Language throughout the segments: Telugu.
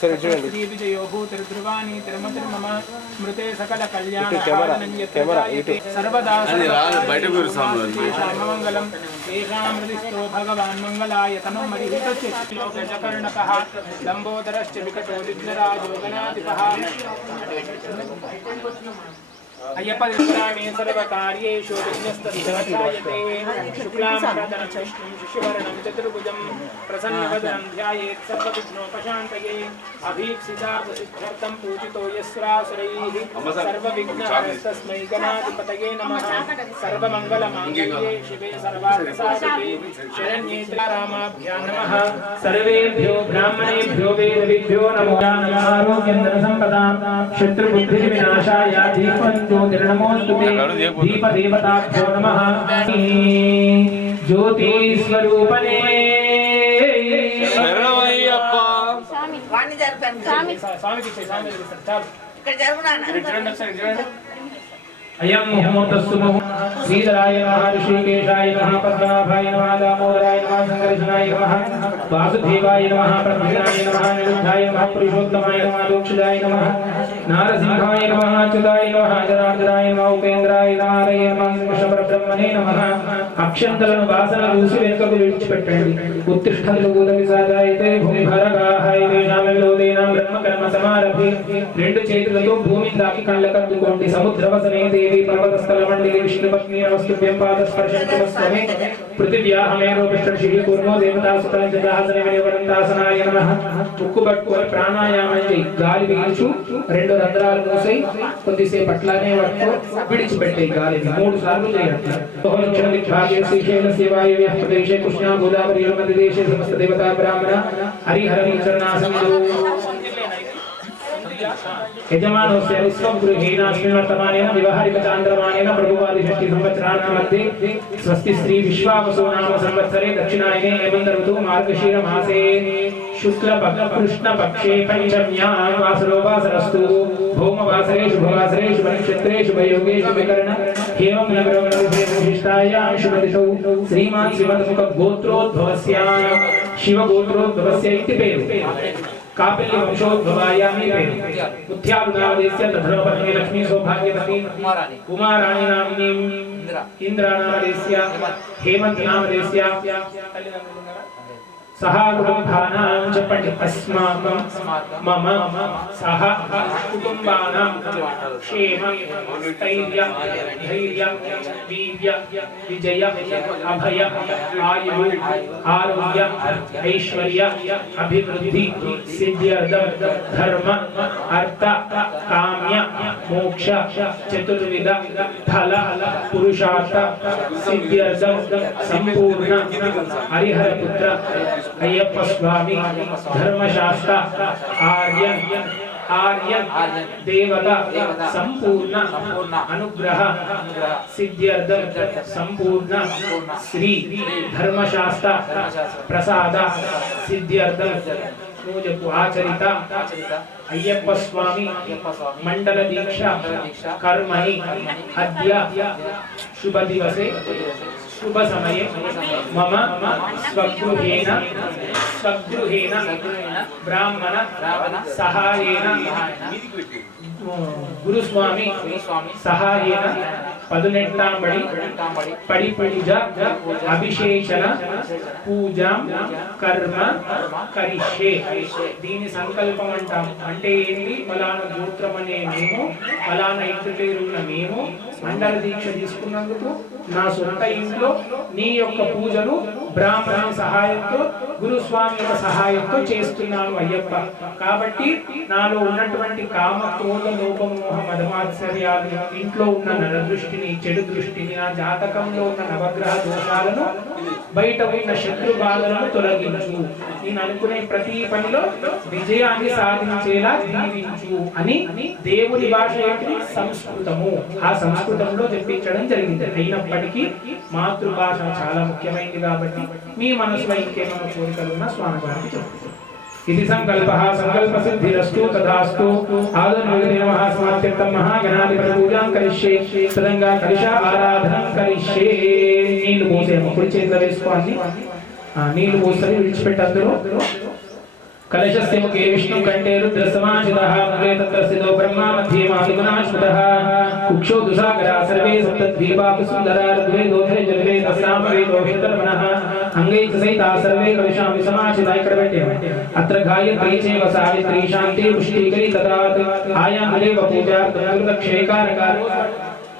श्री विजयो भूतिर्ध्रुवाणी तिरुमतिर्मम स्मृते सकल कल्याण सर्वदा मंगलम येषामृतिस्तो भगवान् मंगलाय तनो मरिहितश्लोकचकर्णकः लंबोदरश्च विकटो विघ्नराजो गणाधिपः अय्यप्प दिवसामे सर्वकार्येषु विघ्नस्तस्यते शुक्लाम्बरधरं शिशुवर्णं चतुर्भुजं प्रसन्नवदनं ध्यायेत् सर्वविघ्नोपशान्तये अभीप्सितार्थसिद्ध्यर्थं पूजितो यस्रासुरैः सर्वविघ्नहरस्तस्मै गणाधिपतये नमः सर्वमङ्गलमाङ्गल्ये शिवे सर्वार्थसाधिके शरण्ये रामाभ्यां नमः सर्वेभ्यो ब्राह्मणेभ्यो वेदविभ्यो नमो नमः आरोग्यन्दनसम्पदां शत्रुबुद्धिविनाशाय ज्योतिर्नमोस्तुते दीपदेवताभ्यो नमः ज्योतिस्वरूपने शरणमయ్యప్ప వాణి జరపండి స్వామికి చాలు ఇక్కడ జరుగునా अयं मुहूर्तस्तु श्रीधराय नमः ऋषिकेशाय नमः पद्मनाभाय नमः दामोदराय नमः संकर्षणाय नमः वासुदेवाय नमः प्रभुनाय नमः निरुद्धाय नमः पुरुषोत्तमाय नमः दोक्षजाय नमः नारसिंहाय नमः अच्युताय नमः जनार्दनाय नमः उपेन्द्राय नाराय नमः कृष्णपरब्रह्मणे नमः अक्षन्तలను వాసన చూసి వెనుకకు విడిచిపెట్టండి ఉత్తిష్టలు భూతమిసాదాయతే భూమి భరగాహాయ దేశామవిలోదేనా బ్రహ్మకర్మ సమారభి రెండు చేతులతో భూమిని తాకి కళ్ళకద్దుకోండి సముద్రవసనే देवी पर्वतस्थल मंडली विष्णुपत्नी नमस्तुभ्यं पादस्पर्शं नमस्ते पृथिव्याहमेरोपिष्टशिः कुर्मो देवतासुतं जहासने विनिवरन्तासनाय नमः ఉక్కుబట్టుకొని ప్రాణాయామం చేయి గాలి పీల్చు రెండు రంధ్రాలు మూసై కొద్దిసేపు అట్లానే పట్టుకో విడిచిపెట్టే గాలిని 3 సార్లు చేయండి దక్షిణ దిగ్భాగే శ్రీశైలస్య వాయువ్య ప్రదేశే కృష్ణా గోదావరి మధ్య దేశే సమస్త దేవతా బ్రాహ్మణ హరిహర చరణాసనో यजमानस्य स्वगृहेनास्मिन् वर्तमानेन विवाहारिक चान्द्रमानेन प्रभुवादि षष्टि संवत्सराणां मध्ये स्वस्ति श्री विश्वावसु नाम संवत्सरे दक्षिणायने हेमन्त ऋतु मार्गशीर मासे शुक्ल कृष्ण पक्षे पंचम्यां वासरो वासरस्तु भौमवासरे शुभवासरे शुभनक्षत्रे शुभयोगे शुभकर्ण एवं नगरविशिष्टायां शुभदिशौ श्रीमान् शिवमुख गोत्रोद्भवस्य शिवगोत्रोद्भवस्य इति पेरु कापिल्य वंशोद्भवायामि उद्यानुनामदेस्य धर्मपत्नी लक्ष्मी सौभाग्यवती कुमाराणी नाम्नीं इन्द्रानामदेस्य हेमन्त नामदेस्य सह कुटुम्बानां च पठि अस्माकं मम सह कुटुम्बानां क्षेम स्थैर्य धैर्य वीर्य विजय अभय आयु आरोग्य ऐश्वर्य अभिवृद्धि सिद्ध्यर्थं धर्म अर्थ काम्य मोक्ष चतुर्विध फल पुरुषार्थ सिद्ध्यर्थं संपूर्ण हरिहर पुत्र अय्यप्प स्वामी धर्मशास्त्र आर्यन देवता संपूर्ण अनुग्रह सिद्ध्यर्थं संपूर्ण श्री धर्मशास्त्र प्रसाद सिद्ध्यर्थं पूजक आचरित अय्यप्प स्वामी मंडल दीक्षा कर्मणि अद्य शुभ दिवसे शुभ समये मम स्वगृहेन ब्राह्मण सहायेन गुरुस्वामी सहायेन पदुनेट्टांबडी पड़ी पूजा अभिषेचन पूजा कर्म करिष्ये దీని సంకల్పం అంటాం అంటే ఏంటి ఫలానా గోత్రం అనే మేము ఫలానా ఇంటి పేరున్న మేము మండల దీక్ష తీసుకున్నందుకు నా సొంత ఇంట్లో నీ యొక్క పూజను బ్రాహ్మణ సహాయంతో గురుస్వామి యొక్క సహాయంతో చేస్తున్నాను అయ్యప్ప కాబట్టి నాలో ఉన్నటువంటి కామ క్రోధ లోభ మోహ మదమాత్సర్యాలు ఇంట్లో ఉన్న నరదృష్టిని చెడు దృష్టిని నా జాతకంలో ఉన్న నవగ్రహ దోషాలను బయట ఉన్న శత్రు బాధలను తొలగించు నేను అనుకునే ప్రతి పనిలో విజయాన్ని సాధించేలా దీవించు అని దేవుని భాష ఏంటి సంస్కృతము ఆ సంస్కృతంలో చెప్పించడం జరిగింది అయినప్పటికీ మాతృభాష చాలా ముఖ్యమైనది కాబట్టి మీ మనసులో ఇంకేమైనా కోరికలు ఉన్నా స్వామి వారికి చెప్తారు इति संकल्पः संकल्प सिद्धिरस्तु तथास्तु आदनोगे नमः समाप्त्यर्थं महागणाधिपति पूजां करिष्ये तदंगा कलिशा आराधनं करिष्ये नीलु పోసే ముడి చేతుల వేసుకోండి నీళ్లు పోసరి విడిచిపెట్టి అందులో कलशस्य मुखे विष्णुकण्ठे रुद्रसमाश्रितः मूले तत्र स्थितो ब्रह्मा मध्ये मातुगुणाश्रितः कुक्षौ दुसागरा सर्वे सप्तद्वीपाः सुन्दरा ऋग्वेदोधरे जल्वे तस्सामवेदोभितर्मणः अंगैः सहिता सर्वे कलशां समाश्रिता इकडबेट्टे अत्र गायत्री चैव सावित्री शान्ति पुष्टिकरी तदात् आयामदेव पूजा दुर्दक्षेकारकारो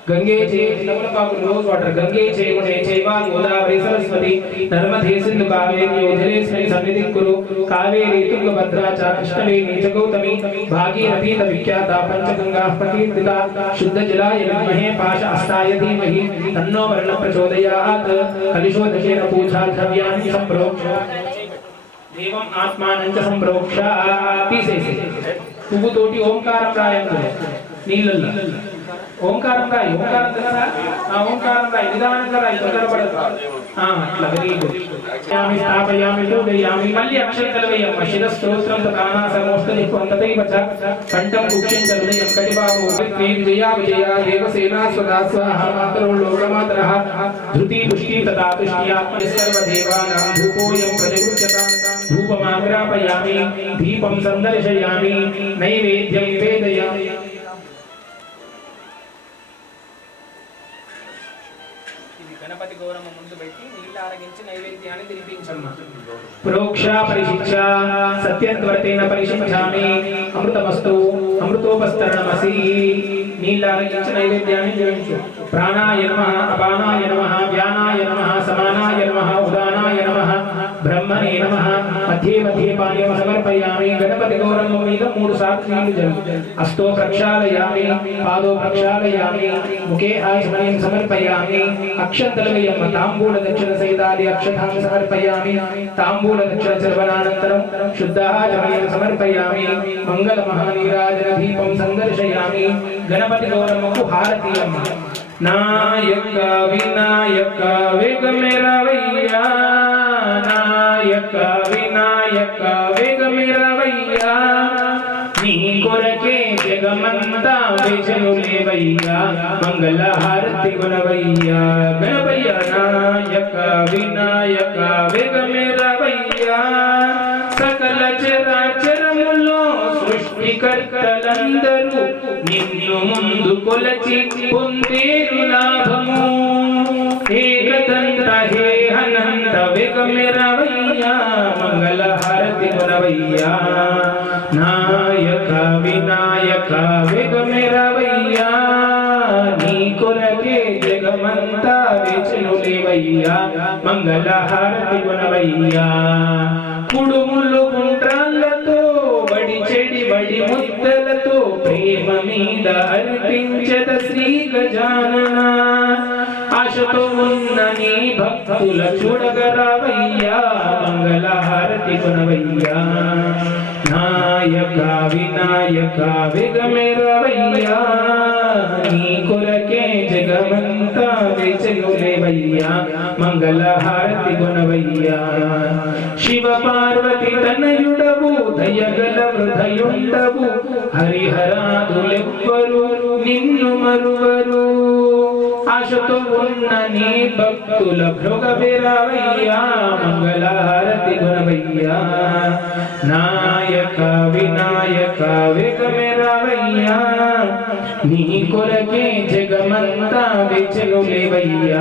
गंगे चे रोज वाटर गंगे चे मुने चैवा गोदावरी सरस्वती नर्मदे सिंधु कावेरी योधरेस्मिन् सन्निधिं कुरु कावेरी तुंगभद्रा च कृष्णवेणी च गौतमी भागीरथी विख्याता पंचगंगाः प्रकीर्तिता शुद्ध जलाय विद्महे पाश अस्ताय धीमहि तन्नो वर्णः प्रचोदयात् कलिशोदकेन पूजा द्रव्याणि संप्रोक्ष्य देवम् आत्मानं च संप्रोक्ष्य तीसेसे पुव्వు తోటి ఓంకారం రాయండి నీళ్ళల్లో ఓంకారం రాయి ఓంకారం తెలుసా ఆ ఓంకారం రాయి నిదానంగా రాయి తొందరపడదు అట్లా వెరీ గుడ్ యామి స్థాపయామి పూజయామి మళ్ళీ అక్షంతలు వేయమ్మ శిరస్త్రోత్రం తకానా సమోస్తది కొంతదైవ చ కంఠం కుక్షించలుదయం కటిబాహు విద్వే విజయ విజయ దేవసేనా స్వదా స్వాహ మాతరో లోకమాతరః ధృతి పుష్టి తదా తుష్ట్యాత్మ సర్వదేవానాం ధూపోయం ప్రతిగృహ్యతాం ధూపమాగ్రాపయామి దీపం సందర్శయామి నైవేద్యం నివేదయామి గణపతి గౌరమ్మ ముందు పెట్టి నీళ్ళ ఆరగించి నైవేద్యాన్ని తినిపించమ్మా ప్రోక్షా పరిశిక్ష సత్యత్వర్తేన పరిశిక్షామి అమృతమస్తు అమృతోపస్తరణమసి నీళ్ళ ఆరగించి నైవేద్యాన్ని తినిపించు ప్రాణాయ నమః అపానాయ నమః వ్యానాయ నమః సమానాయ నమః ఉదానాయ నమః బ్రహ్మణే నమః మధ్యే మధ్యే పానీయం సమర్పయామి గణపతి గౌరమ్మ మీద 3 సార్లు నీళ్లు జల్లు అస్తో ప్రక్షాళయామి పాదో ప్రక్షాళయామి ముఖే ఆచమనీయం సమర్పయామి అక్షంతలు వేయమ్మ తాంబూల దక్షిణ సహితాది అక్షతాం సమర్పయామి తాంబూల దక్షిణ చర్వనానంతరం శుద్ధాచమనీయం సమర్పయామి మంగళ మహానీరాజన దీపం సందర్శయామి గణపతి గౌరమ్మకు హారతీయమ్మ నాయక వినాయక వేగమేరవయ్యా నాయక వినాయక వేగమేరవయ్యా నీ కొరకే జగమంతా వేచనులేవయ్యా మంగళ హారతి గుణవయ్యా గణపయ్య నాయక వినాయక వేగమేరవయ్యా సకల చరాచరములో సృష్టికర్తలందరూ నిన్ను ముందు కొలచి పొందేరు లాభము ఏకదంత హే అనంత వేగమేరవయ్యా మంగళ హారతి గుణవయ్యా నాయక వినాయక వేగమేరవయ్యా నీ కొరకే జగమంతా వేచనులేవయ్యా మంగళ హారతి గుణవయ్యా కుడుములు గుండ్రాళ్ళతో వడి చెడి వడి ముద్దలతో ప్రేమ మీద అర్పించద శ్రీ గజానన ఆశతో ఉన్న నీ భక్తుల చూడగరావయ్యా మంగళ హారతి గుణవయ్యా నాయక వినాయక వేగమేరవయ్యా నీ కొరకే జగమంతా వేచనులేవయ్యా మంగళ హారతి గుణవయ్యా శివ పార్వతి తనయుడవు దయగల హృదయుండవు హరిహరాదులెవ్వరు నిన్ను మరువరు ఆశతో ఉన్న నీ భక్తుల భృగవిరవయ్యా మంగళ హారతి గుణవయ్యా నాయక వినాయక వేగమేరవయ్యా నీ కొరకే జగమంతా వేచనులేవయ్యా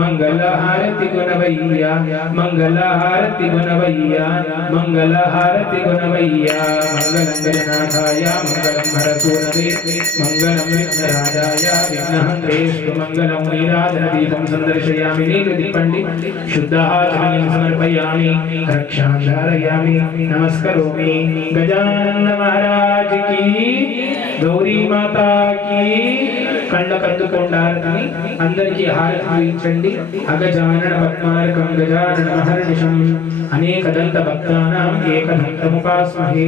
మంగళ హారతి గుణవయ్యా మంగళ హారతి గుణవయ్యా మంగళ హారతి గుణవయ్యా మంగళం గణనాథాయ మంగళం హరసూనవే మంగళం విఘ్నరాజాయ విఘ్నహంత్రేస్తు మంగళం నీరాజన దీపం సందర్శయామి నీకు దీపండి శుద్ధాచమనీయం సమర్పయామి రక్షాం ధారయామి నమస్కరోమి గజానన మహారాజ్ की గౌరీ మాతా की కళ్ళ కద్దుకొండారతిని అందరికీ హారతి అందించండి అగజానన పద్మార్కం గజానన మహర్నిశం అనేకదంత భక్తానాం ఏకదంతముపాస్మహే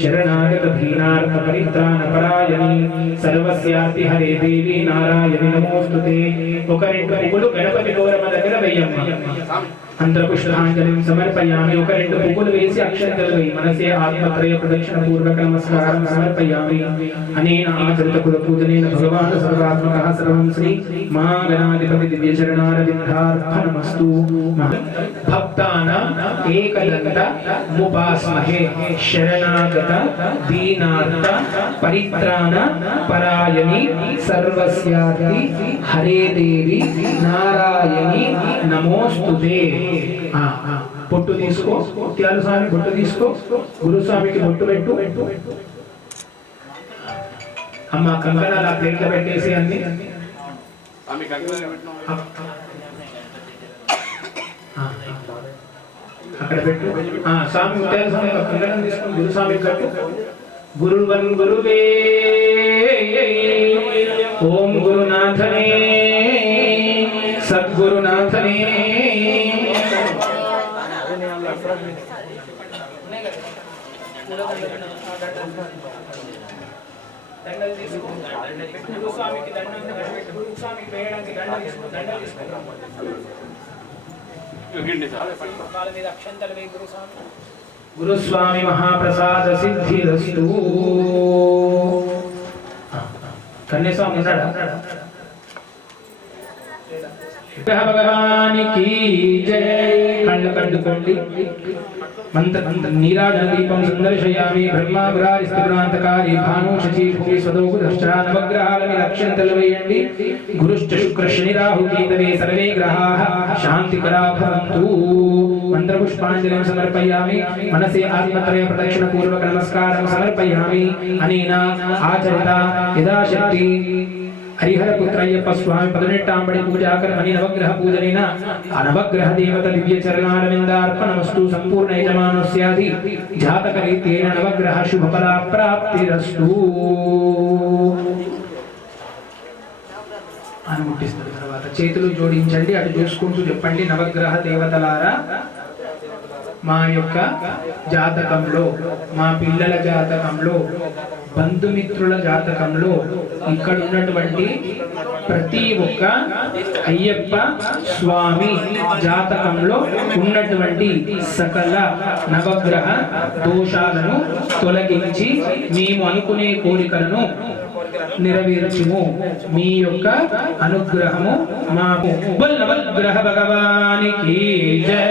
శరణాగత భీనార్థ పరిత్రాణ పరాయణి సర్వస్యార్తి హరే దేవి నారాయణి నమోస్తుతే ఒక రెండు పువ్వులు గణపతి గౌరమ్మ దగ్గర వెయ్యమ్మ మంత్రపుష్పాంజలిం సమర్పయామి. ఒక రెండు పువ్వులు వేసి అక్షంతలు వేయి. మనసే ఆత్మత్రయ ప్రదక్షిణ పూర్వక నమస్కారం సమర్పయామి. అనేన ఆచరిత కుల పూజనేన భగవాన్ సర్వాత్మకః సర్వం శ్రీ మహాగణాధిపతి దివ్య చరణారవిందార్పణమస్తు. భక్తానాం ఏకదంత ముపాస్మహే శరణాగత దీనార్త పరిత్రాణ పరాయణి సర్వస్యార్తి హరే దేవి నారాయణి నమోస్తుతే. బొట్టు తీసుకో, ముత్యాల స్వామి బొట్టు తీసుకో, గురుస్వామికి బొట్టు పెట్టు. అమ్మ కంకణాలు ఆ ప్లేట్లో పెట్టేసి అన్ని అక్కడ పెట్టు. స్వామి ముత్యాల స్వామి కంకణం తీసుకుని గురుస్వామికి కట్టు. గురువన్ గురువే ఓం గురునాథనే సద్గురునాథనే. దండలు తీసుకో, గురుస్వామికి దండం పెట్టు. గురుస్వామికి వేయడానికి దండ తీసుకో, దండ తీసుకో. వాళ్ళ మీద అక్షంతలు వేయి. గురుస్వామి మహాప్రసాద సిద్ధిరస్తు. కన్యస్వామి ఉన్నాడా? భగవానికి జై. కళ్ళ కట్టుకోండి. నీరాజన దీపం సుందర్శయామి. బ్రహ్మా విరాజిస్తుభ్రాంతకారి భాను శశి భూమి స్వదోగుదశ్చ. నవగ్రహాల మీద అక్షంతలు వేయండి. గురుశ్చ శుక్ర శని రాహు కేతవే సర్వే గ్రహాః శాంతికరా భవంతు. మంత్రపుష్పాంజలిం సమర్పయామి. మనసే ఆత్మత్రయ ప్రదక్షిణ పూర్వక నమస్కారం సమర్పయామి. అనేన ఆచరిత యథాశక్తి హరిహరపుత్రయ్యప్ప స్వామి 18 పూజాకర్మణి నవగ్రహ పూజనేన నవగ్రహ దేవత దివ్య చరణారవిందార్పణమస్తు. సంపూర్ణ యజమానస్యాది జాతకరీత్యేన నవగ్రహ శుభఫలా ప్రాప్తిరస్తు. అని ముట్టిస్తారు. తర్వాత చేతులు జోడించండి, అటు చూసుకుంటూ చెప్పండి. నవగ్రహ దేవతలారా, మా యొక్క జాతకంలో, మా పిల్లల జాతకంలో, బంధుమిత్రుల జాతకంలో, ఇక్కడ ఉన్నటువంటి ప్రతి ఒక్క అయ్యప్ప స్వామి జాతకంలో ఉన్నటువంటి సకల నవగ్రహ దోషాలను తొలగించి మేము అనుకునే కోరికలను నెరవేర్చుము. మీ యొక్క అనుగ్రహము మాకు. నవగ్రహ భగవానికి జై.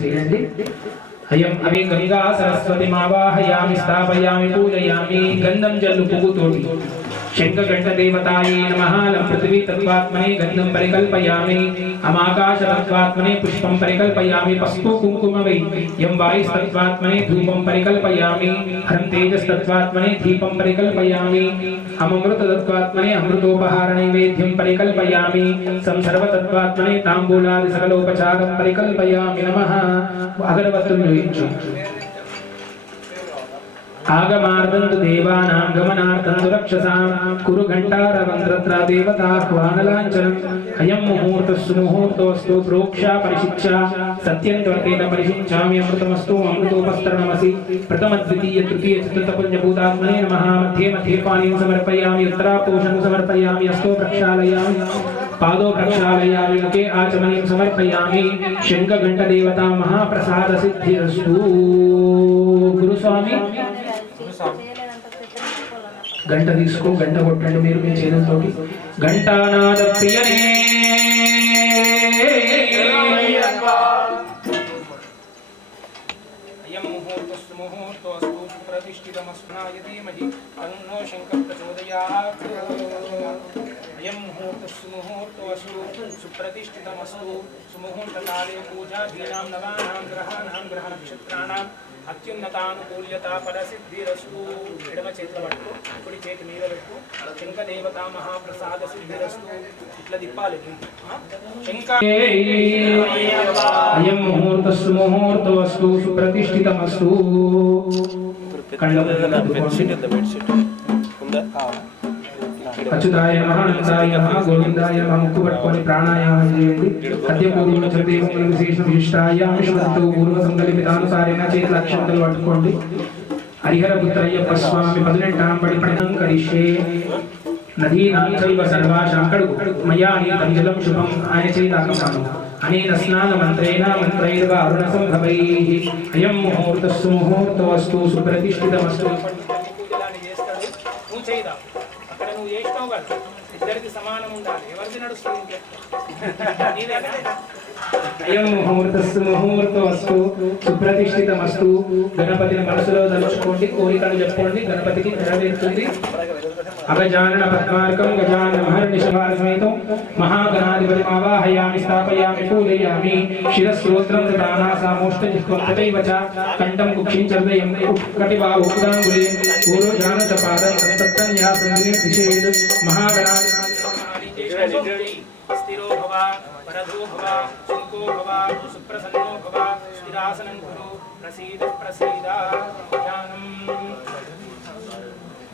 చేయండి. అయం అవే గంగా సరస్వతి మావాహయామి స్థాపయామి పూజయామి. గంధం జల్లు పువ్వుతోటి. శంఖఘంట దేవతాయే నమః. లం పృథివీ తత్వాత్మనే గంధం పరికల్పయామి. అమాకాశ తత్వాత్మనే పుష్పం పరికల్పయామి. పసుపు కుంకుమ వై. యం వాయుస్తత్వాత్మనే ధూపం పరికల్పయామి. హరం తేజస్తత్వాత్మనే దీపం పరికల్పయామి. అమృత తత్వాత్మనే అమృతోపహార నైవేద్యం పరికల్పయామి. సంసర్వతత్వాత్మనే తాంబూలాది సకలోపచారం పరికల్పయామి. నమః. అగరవత్తులు వేయించు. ఆగమార్దంతు దేవానాం గమనార్థంతు రక్షసాం. కురు ఘంటారవంద్రత్ర దేవతాహ్వానలాంఛనం. అయం ముహూర్తస్సు ముహూర్తోస్తు. ప్రోక్షా పరిశిక్ష సత్యం త్వర్తేన పరిశించామి. అమృతమస్తు అమృతోపస్తరణమసి. ప్రథమ ద్వితీయ తృతీయ చతుర్థ పుణ్యభూతాత్మనే నమః. మధ్యే మధ్యే పానీయం సమర్పయామి. ఉత్తరాపోషణం సమర్పయామి. హస్తో ప్రక్షాళయామి. పాదో ప్రక్షాళయామి. ముఖే ఆచమనీయం సమర్పయామి. శంఖఘంట దేవతా మహాప్రసాద సిద్ధిరస్తు. గురుస్వామి గంట తీసుకో, గంట కొట్టండి మీరు మీ చేతులతోటి. ఘంటానాద ప్రియనే అయం ముహూర్తస్సు ముహూర్తోస్తు ప్రతిష్ఠితమస్మాయ ధీమహి తన్నో శంకః ప్రచోదయాత్. అయం ముహూర్తస్సు ముహూర్తోస్తు సుప్రతిష్ఠితమస్తు. సుముహూర్తకాలే పూజాదీనాం నవానాం గ్రహాణాం గ్రహ నక్షత్రాణాం అత్యున్నతానుకూల్యత పరసిద్ధిరస్తు. ఎడమ చేతుల పట్టు, కుడి చేతి మీద పెట్టు. శంఖ దేవత మహాప్రసాద సిద్ధిరస్తు. ఇట్లా తిప్పాలి. అయం ముహూర్తస్సు ముహూర్తోస్తు సుప్రతిష్ఠితమస్తు. అచ్యుతాయ నమః, అనంతాయ నమః, గోవిందాయ నమః. ముక్కు పట్టుకొని ప్రాణాయామం చేయండి. అద్యపూర్వం చతుర్వేదములు విశేష విశిష్టాయ అంశుమంతో పూర్వ సంకల్పితానుసారేణ చేతుల అక్షంతలు పట్టుకోండి. హరిహరపుత్రయ్యప్ప స్వామి 18 పడి ప్రణం కరిష్యే. నదీనాం చైవ సర్వాశాం. కడుగు మయా నీతం జలం శుభం. ఆయన చేతాకం అనేన స్నాన మంత్రేణ మంత్రైర్వ అరుణ సంభవైః అయం ముహూర్తస్సు ముహూర్తవస్తు సుప్రతిష్ఠితమస్తు. పూజలాన్ని చేస్తాడు, నువ్వు చేయదా, అక్కడ నువ్వు చేస్తావు కదా, ఇద్దరికి సమానం ఉండాలి, ఎవరిది నడుస్తుంది? అయం ముహూర్తస్సు ముహూర్తవస్తు సుప్రతిష్ఠితమస్తు. గణపతిని మనసులో తలుచుకోండి, కోరికలు చెప్పుకోండి, గణపతికి నెరవేరుతుంది. అగజానన పద్మార్కం గజానన మహర్నిశివాసమేతం మహాగణాధిపతిం ఆవాహయామి స్థాపయామి పూజయామి. శిరస్రోత్రం తదానాసామోష్టజిహ్వం తథైవ చ కంఠం కుక్షిం చర్దయం కటిబాహుకుదాంగులే పూర్వజానత పాదం తత్తన్యాసం వినిర్దిశేత్. మహాగణాధిపతి స్థిరో భవ వరదో భవ సుఖో భవ సుప్రసన్నో భవ స్థిరాసనం కురు ప్రసీద ప్రసీద. ధ్యానం.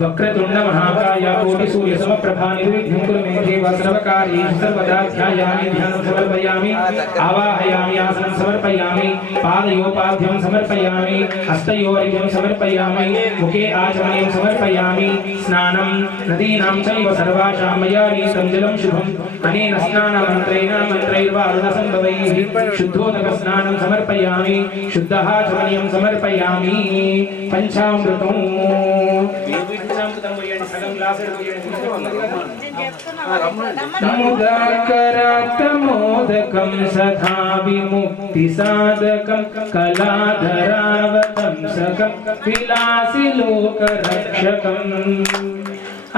వక్రతుండ మహాకాయ కోటి సూర్య సమప్రభా నిర్విఘ్నం కురు మే దేవ సర్వకార్యేషు సర్వదా ధ్యాయామి. ధ్యానం సమర్పయామి, ఆవాహయామి, ఆసనం సమర్పయామి, పాదయోపాద్యం సమర్పయామి, హస్తయోర్ఘ్యం సమర్పయామి, ముఖే ఆచమనీయం సమర్పయామి. స్నానం నదీనాం చైవ సర్వాషాం మయా నీతం జలం శుభం. అనేన స్నాన మంత్రేణ మంత్రైర్వ అరుణ సంభవైః శుద్ధోదక స్నానం సమర్పయామి, శుద్ధః సమర్పయామి. పంచామృతం ముదాకరాత్తమోదకం సదా విముక్తి సాధకం కళాధరావతంసకం విలాసి లోకరక్షకం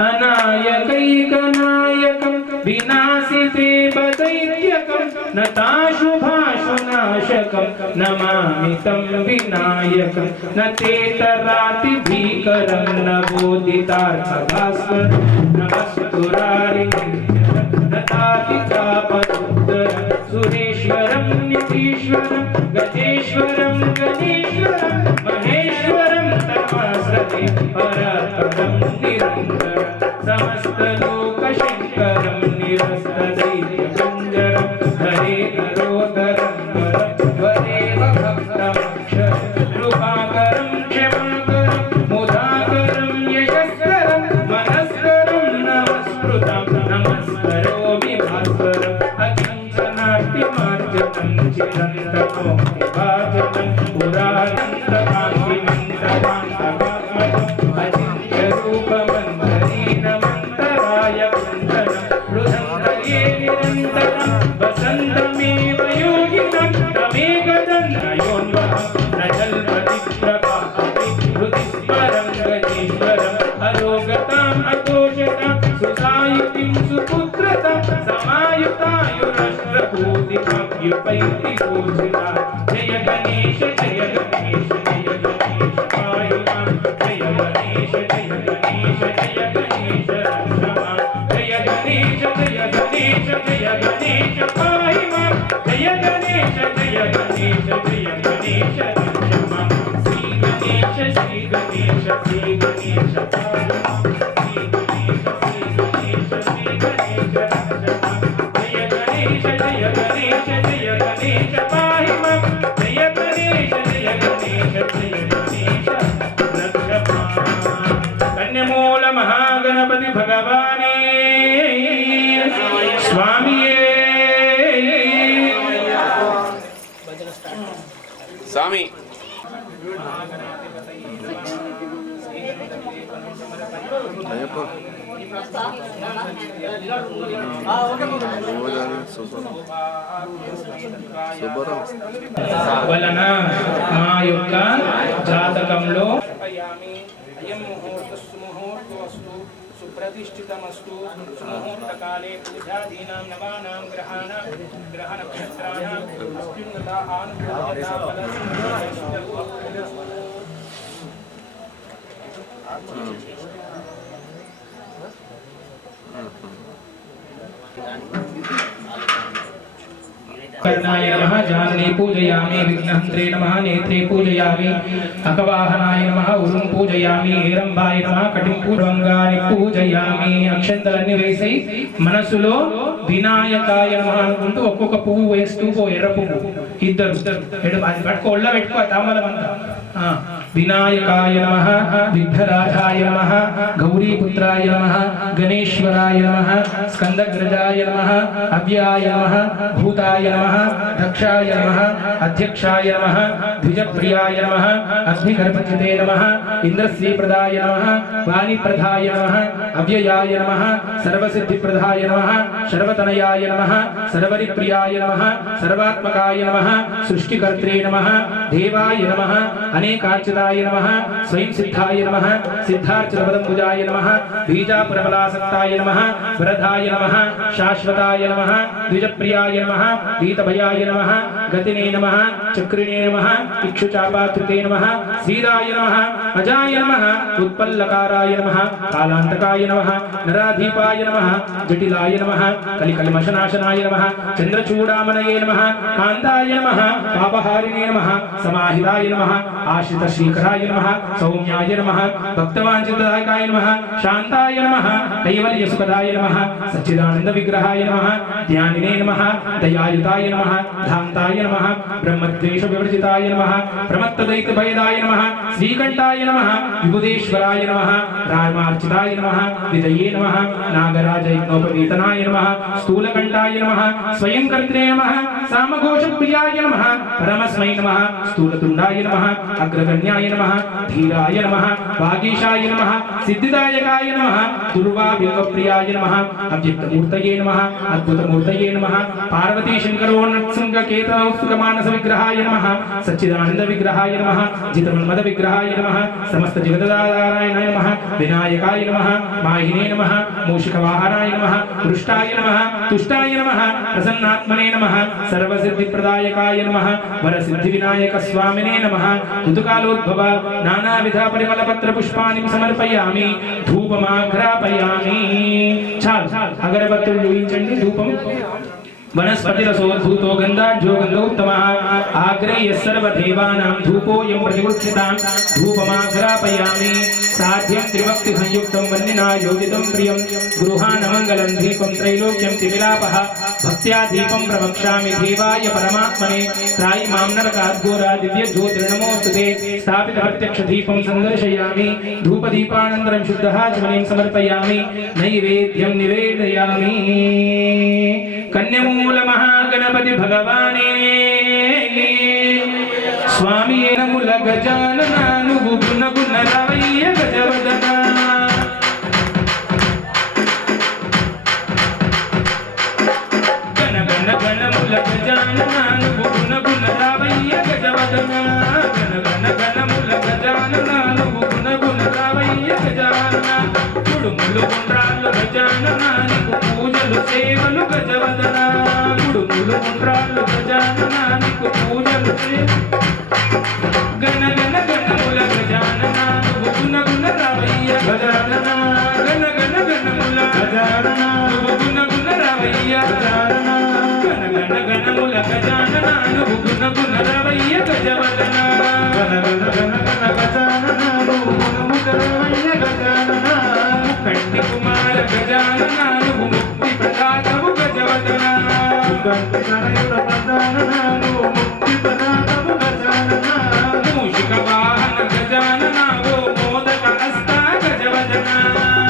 అనాయకైకనాయకం వినాశితే బదైత్యకం నతాశుభాశునాశకం నమామి తం వినాయకం. నతేతరాతి భీకరం నవోదితార్థభాస్వరం నమస్తురారి నతాతితాపరుద్దరం సురేశ్వరం నితీశ్వరం గజేశ్వరం గణేశ్వరం మహేశ్వరం తమాశ్రతే పరాత్పరం నిరంతరం సమస్తలోకశంకరం నిరస్తదైత్యకంజరం హరే నరోదరం వరేవ భక్తమక్షరం కృపాకరం క్షమాకరం ముదాకరం యశస్కరం మనస్కరం నమస్కృతం నమస్కరోమి భాస్వరం అకించనాట్యమార్జనం చిరంతమో విభాజనం పురాణంతకాంతిమంతకాంతకాత్మకం అచింత్య రూపమంతరీనమంతరాయ కుందనం హృదంతరే నిరంతరం వసంతమేవ యోగినం తమేకదన్నయోన్వహం నజల్పతి ప్రభాతి హృది స్మరం గజేశ్వరం అరోగతాం అతోషతాం సుసాయుతిం సుపుత్రతాం సమాయుతాయురష్ట్రభూతికం యుపైతి పూజితా. జయ గణేశ జయ గణేశ జయ గణేశ పాహి మాం. జయ గణేశ జయ గణేశ జయ గణేశ రక్ష మాం. జయ గణేశ జయ గణేశ జయ గణేశ పాహి మాం. జయ గణేశ జయ గణేశ జయ గణేశ రక్ష మాం. శ్రీ గణేశ శ్రీ గణేశ శ్రీ గణేశ పాహి మాం. శ్రీ గణేశ శ్రీ గణేశ శ్రీ గణేశ రక్ష మాం. జయ గణేశ జయ గణేశ జయ గణేశ పాహి మాం. జయ గణేశ జయ గణేశ జయ గణేశ రక్ష మాం. కన్యమూల మహాగణపతి భగవానే స్వామియే. స్వామి వలన మా యొక్క జాతకంలో సుప్రతిష్ఠితమస్తు సుముహూర్తకాలే పూజాదీనాం నవానాం గ్రహాణాం గ్రహ నక్షత్రాణాం అత్యున్నత ఆనుకూల్యతా कर्णाय नमः जानने पूजयामि विघ्नहन्त्रे नमः नेत्रे पूजयामि अकवाहनाय नमः उरुं पूजयामि हेरंबाय नमः कटिं पूर्वंगानि पूजयामि అక్షంతలన్నీ వేసి మనసులో వినాయకాయ నమః అనుకుంటూ ఒక్కొక్క పువ్వు వేస్తూ ఎర్ర పువ్వు ఇద్దరు అది పట్టుకో ఒళ్ళ పెట్టుకో తాంబలం అంతా विनायकाय नमः विघ्नराजाय नमः गौरीपुत्राय नमः गणेश्वराय नमः स्कंदग्रजाय नमः अव्याय नमः भूताय नमः दक्षाय नमः अध्यक्षाय नमः द्विजप्रियाय नमः अग्निगर्भजिते नमः इंद्रश्रीप्रदाय नमः वाणीप्रदाय नमः अव्ययाय नमः सर्वसिद्धिप्रदाय नमः सर्वतनयाय नमः सर्वरिप्रियाय नमः सर्वात्मकाय नमः सृष्टिकर्त्रे नमः देवाय नमः अनेकार्चिताय नमः स्वयं सिद्धाय नमः सिद्धार्चनपदम्बुजाय नमः बीजापुरबलासक्ताय नमः वरदाय नमः शाश्वताय नमः द्विजप्रियाय नमः गीतभयाय नमः गतिने नमः चक्रिणे नमः इक्षुचापात्रिते नमः श्रीराय नमः अजाय नमः उत्पल्लकाराय नमः कालांतकाय नमः नराधीपाय नमः जटिलाय नमः कलिकल्मषनाशनाय नमः चंद्रचूडामणये नमः कांताय नमः पापहारिणे नमः समाहिताय नमः आश्रितश्रीकराय नमः सौम्याय नमः भक्तवांछितदायकाय नमः शांताय नमः कैवल्यसुखदाय नमः सच्चिदानंद विग्रहाय नमः ध्यानिने नमः दयायुताय नमः धान्ताय नमः ब्रह्मद्वेष विवर्जिताय नमः प्रमत्तदैत्यभयदाय नमः श्रीकंठाय नमः विबुधेश्वराय नमः रामार्चिताय नमः विजये नमः नागराजयज्ञोपवीतनाय नमः स्थूलकंठाय नमः स्वयंकर्त्रे नमः सामघोषप्रियाय नमः परमस्मै नमः स्थूलतुंडाय नमः अग्रगण्याय नमः धीराय नमः वागीशाय नमः सिद्धिदायकाय नमः दुर्वाभिप्रियाय नमः अव्यक्तमूर्तये नमः अद्भुतमूर्तये नमः पार्वती शंकरोन्नत्संगकेतनौस्तुकमानस विग्रहाय नमः सच्चिदानंद विग्रहाय नमः जितमन्मद विग्रहाय नमः समस्त जगदाधाराय नमः विनायकाय नमः माहिने नमः मूषिकवाहनाय नमः पृष्ठाय नमः तुष्टाय नमः प्रसन्नात्मने नमः सर्वसिद्धिप्रदायकाय नमः वरसिद्धिविनायक स्वामिने नमः ऋतुकालोद्भव नानाविध परिमलपत्र पुष्पाणि समर्पयामि धूपमाघ्रापयामि चाल अगरबत्తులు వెలిగించండి ధూపం वनस्पतिरसोद्भूतो गन्धाढ्यो गन्धोत्तमः आग्रे यस्सर्वदेवानां धूपोऽयं प्रतिगृह्यतां धूपमाघ्रापयामि साध्यं त्रिभक्तिसंयुक्तं वन्निना योजितं प्रियं गृहाणमङ्गलं दीपं त्रैलोक्यं त्रिविलापः भक्त्या दीपं प्रवक्ष्यामि देवाय परमात्मने त्रायि मां नरकाद्घोरा दिव्यज्योतिर्नमोऽस्तुते स्थापितप्रत्यक्षदीपं सन्दर्शयामि धूपदीपानन्तरं शुद्धहाचमनीं समर्पयामि नैवेद्यं निवेदयामि कन्यमूल महागणपति भगवाने स्वामी नमुल गजानना नुगु गुण गुण रावయ్య गजवदना गण गण गणमुल गजानना नुगु गुण गुण रावయ్య गजवदना गण गण गणमुल गजानना नुगु गुण गुण रावయ్య गजानना कुडुमुలు గుండ్రాలు గజాననా నీకు పూజలు సేవలు గజవదనా కుడుములు గుండ్రాలు గజాననా నీకు పూజలు గణ గణ గణముల గజాననా నువ్వు గుణ గుణ రావయ్య గజాననా గణ గణ గణముల గజాననా నువ్వు గుణ గుణ రావయ్య గజాననా గణ గణ గణముల గజాననా నువ్వు గుణ గుణ రావయ్య గజవదనా గణ గణ గణ గణ గజాననా నువ్వు గుణ గుణ రావయ్య గజాననా కంటి కుమార గజాననా నువ్వు ముక్తి ప్రదాతవు గజవదనా కంటి కనయుల ప్రదాననా నువ్వు ముక్తి ప్రదాతవు గజాననా మూషిక వాహన గజాననా ఓ మోదక హస్త గజవదనా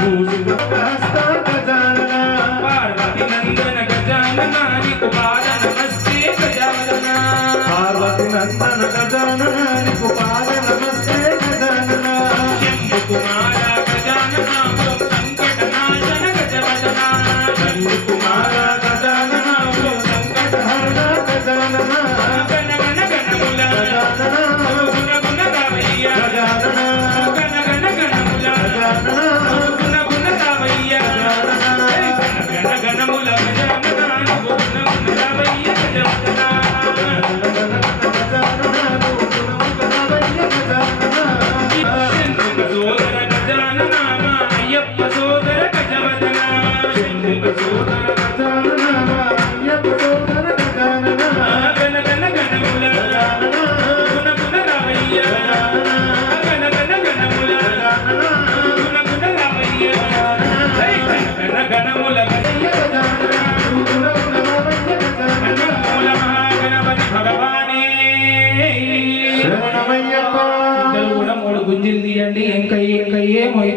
మూషిక హస్త గజాననా పార్వతి నందన గజాననా నీకు పాద నమస్తే గజవదనా పార్వతి నందన గజాననా నీకు పాద నమస్తే గజాననా శంభు కుమార గజాననా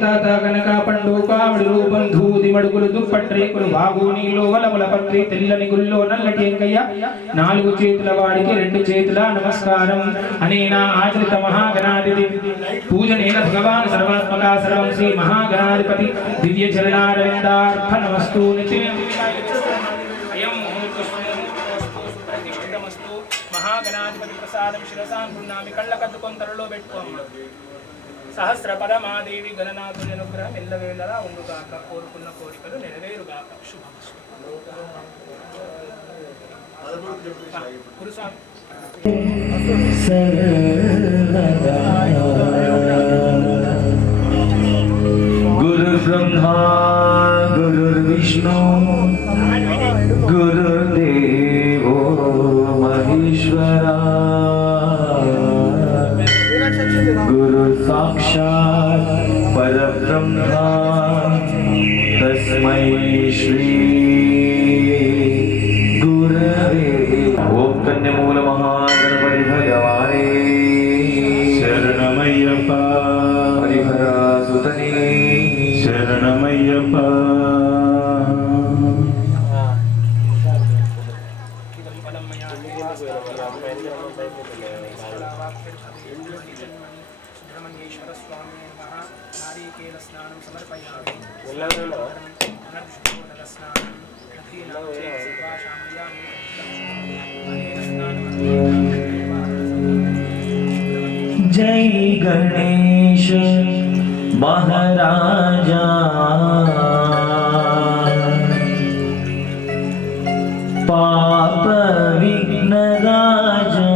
తాత కనక పండు కావిడు బంధు దిమడుగులు దుప్పట్రేకులు వాగునీలో వలముల పత్రి తెల్లని గుల్లో నల్లటి ఎంకయ్య నాలుగు చేతుల వాడికి రెండు చేతుల నమస్కారం అనేనా ఆచరిత మహాగణాధిపతి పూజనేన భగవాన్ సర్వాత్మక సర్వం శ్రీ మహాగణాధిపతి దివ్య చరణారవిందార్పణమస్తు నిత్యం అయం ప్రతిష్ఠితమస్తు మహాగణాధిపతి ప్రసాదం శిరసాన్ పున్నామి కళ్ళకద్దుకొని తలలో పెట్టుకోమ్మ సహస్ర పరమాదేవి గణనాథుని అనుగ్రహం ఎల్లవేళలా ఉండుగాక కోరుకున్న కోరికలు నెరవేరుగాక శుభమస్తు గురుస్వామి गुरु ब्रह्मा गुरुर्विष्णु गुरुर्देवो महेश्वरा गुरु साक्षात् परब्रह्मा तस्मै श्री गुरवे ओम कन्यमूल महागणपति भगवाने शरणमय्यप्पा हरिहरा सुतने शरणमय्यप्पा సుబ్రహ్మణ్యేశ్వర స్వామి నమః నారీకేల స్నానం సమర్పయామి जय गणेश महाराजा पाप विघ्न राजा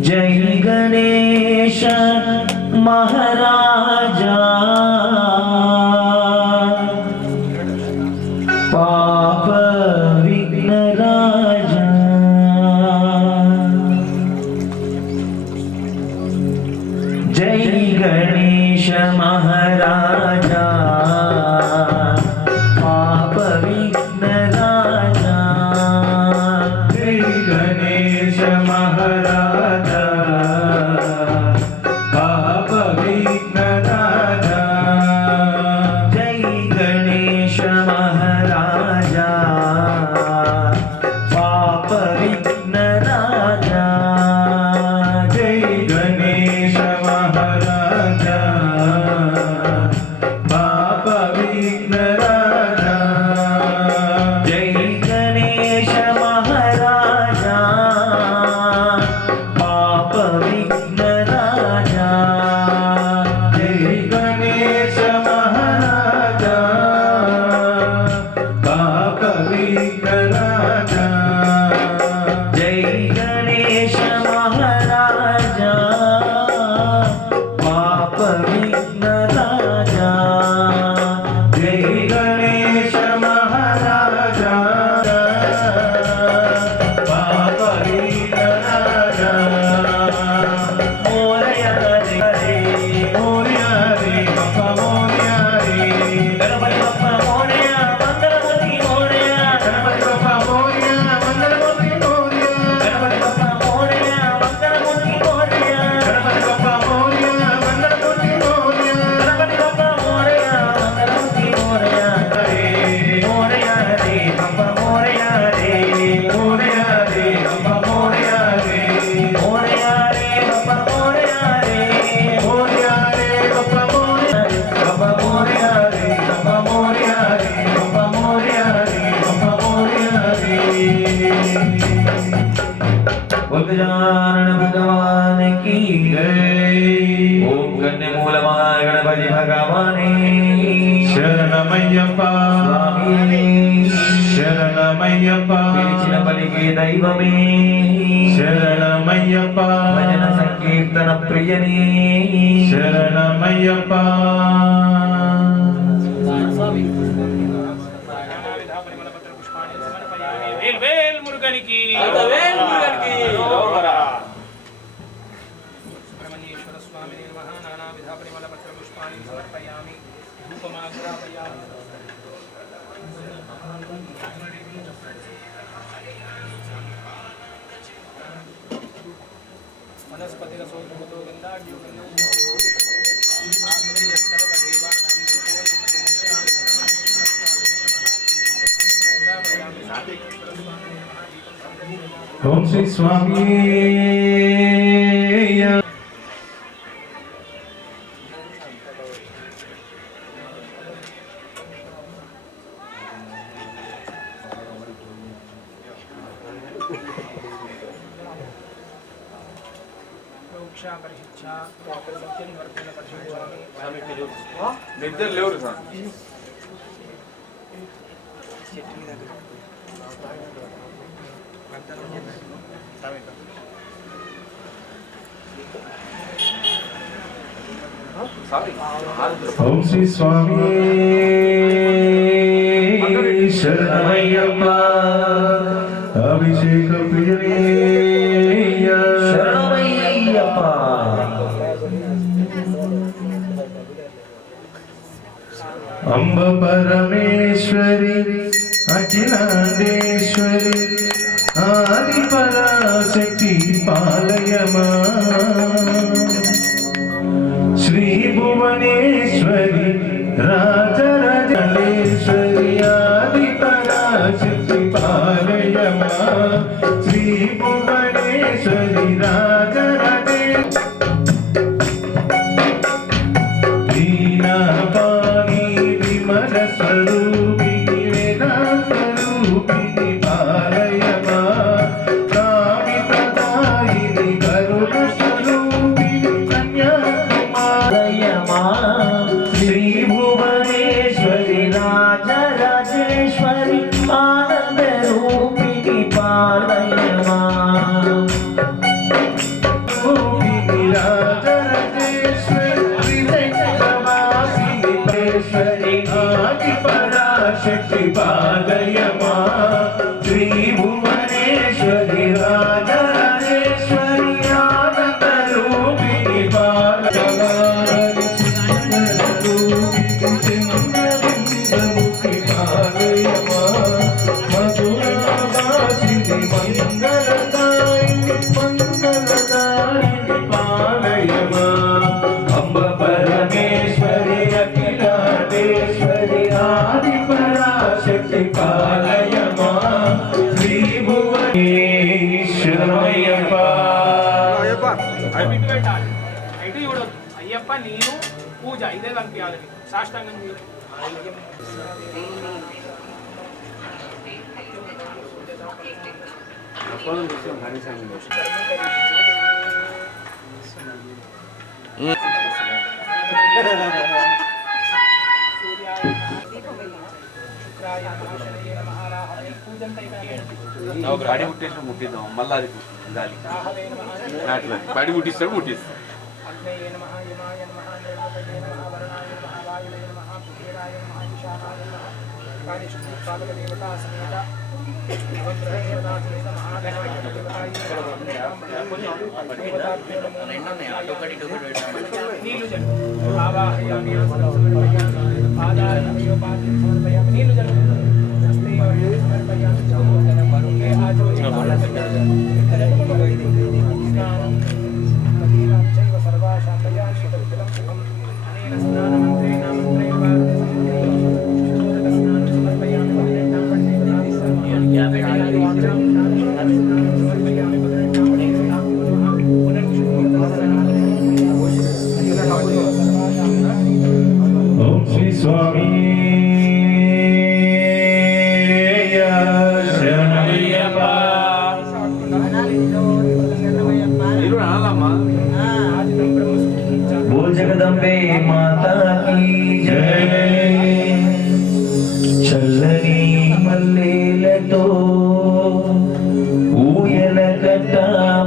जय गणेश महाराजा पाप विघ्न राजा जय गणेश महाराजा पाप विघ्न राजा जय गणेश महाराजा पाप विघ्न राजा जय गणेश महाराजा पाप विघ्न राजा जय गणेश महाराजा पाप विघ्न राजा जय गणेश महाराजा पाप विघ्न राजा जय गणेश महाराजा पाप विघ्न राजा जय गणेश महाराजा पाप विघ्न राजा जय गणेश महाराजा पाप विघ्न राजा मोरया रे मोरया रे बाप्पा मोरया रे गणपति बप्पा मोरया मंगलमूर्ति मोरया गणपति बाप्पा मोरया मंगलमूर्ति मोरया गणपति बप्पा मोरया मंगलमूर्ति मोरया गणपति बाप्पा मोरया मंगलमूर्ति मोरया गणपति बप्पा मोरया मंगलमूर्ति मोरया रे मोरया रे बप्पा मोरया रे मोरया रे बाप्पा मोरया रे मोरया रे बप्पा मोरया रे मोरया रे बाप्पा मोरया बाप्पा मोरया रे बाप्पा मोरया रे बाप्पा मोरया रे बाप्पा मोरया रे गजानन भगवान की जय ओम कन्यमूल महागणपति भगवाने शरणमय्यप्पा स्वामी शरणमय्यप्पा పిలిచిన పలికే దైవమే शरणमय्यप्पा భజన సంకీర్తన ప్రియనే शरणमय्यप्पा వేల్ మురుగనికి సుబ్రహ్మణ్యేశ్వర స్వామి నమః నానావిధ పరిమళ పత్ర పుష్పాన్ని సమర్పయామి ధూపమాగ్రాపయామి वनस्पति रसोद्भूतो गंधा ఓం శ్రీ స్వామి నిద్ర లేవురు సార్ ఓం శ్రీ స్వామి శరణమయ్యప్ప అభిషేక ప్రియనే శరణమయ్యప్ప అంబ పరమేశ్వరి అఖిలాండేశ్వరి ఆది పరాశక్తి పాలయమా శ్రీ భువనేశ్వరి రాజరాజేశ్వరి ఆది పరాశక్తి పాలయమా శ్రీ భువనేశ్వరి దీనాపాని విమల స్వరూపిణి వేదాంత రూపిణి పాలయమా కామితదాయిని కరుణ స్వరూపిణి కన్యాకుమారయమా శ్రీ భువనేశ్వరి రాజరాజేశ్వరి ఆనంద రూపిణి పాలయమా ఆది పరాశక్తి పాలయమా శ్రీ భువనేశ్వరి రాజరాజేశ్వరి ఆనంద రూపిణి పాలయమా మధురావాసిని మంగళదాయిని మంగళదాయిని పాలయమా అంబ పరమేశ్వరి అఖిలాండేశ్వరి ఆది పరాశక్తి పాలయమా శ్రీ భువనేశ్వరయ్యప్ప అయ్యప్ప నేను పూజ ఇదే కనిపించాలి సాష్టాంగం పడి ముట్టేసిన ముట్టిద్దాం మళ్ళీ అది గాలి అట్లా పడి ముట్టిస్తాడు ముట్టిస్తాడు నీళ్లు జల్లు ఆవాహయామి ఆదాయ సమర్పయామి నీళ్లు జల్లు హస్తే సమర్పయామి చౌకే ఆజో మదీనాచైవ సర్వాశాంతయామి తద్దిలం సుఖం అనేన స్నానమంత్రేణ మంత్రేణ స్నానం సమర్పయామి పదినెట్టాం పండితాని సమర్పయామి ఓం శ్రీ స్వామి శరణమయ్యప్ప बोल जगदम्बे माता की जय చల్లని మల్లెలతో ఊయల కట్ట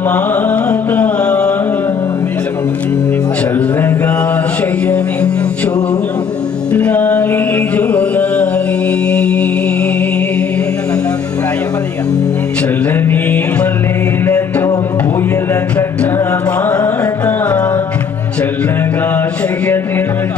మాత చల్లగా శయనించు లాలి జోలాలి చల్లని మల్లెలతో ఊయల కట్ట మాత చల్లగా శయనించు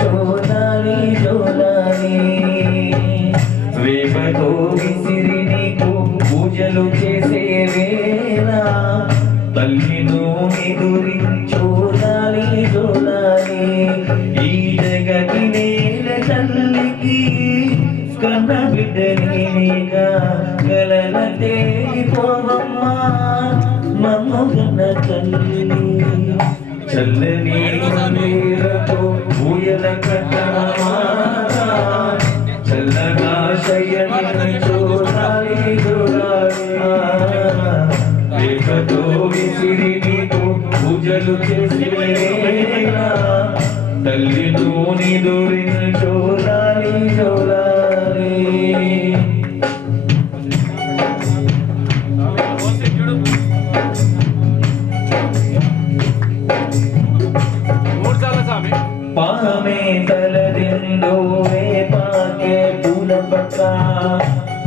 కన్న బిడ్డనేగా కలల తేలిపోవమ్మా నన్ను కన్న తల్లిని చల్లని నీలతో ఊయల కట్టమా చల్లగా శయని చూడాలి రేపతో విసిరి నీకు పూజలు చేసి తల్లి నూని దూరిని చూడాలి పామే తలదిందో వేపాకే పూల పక్క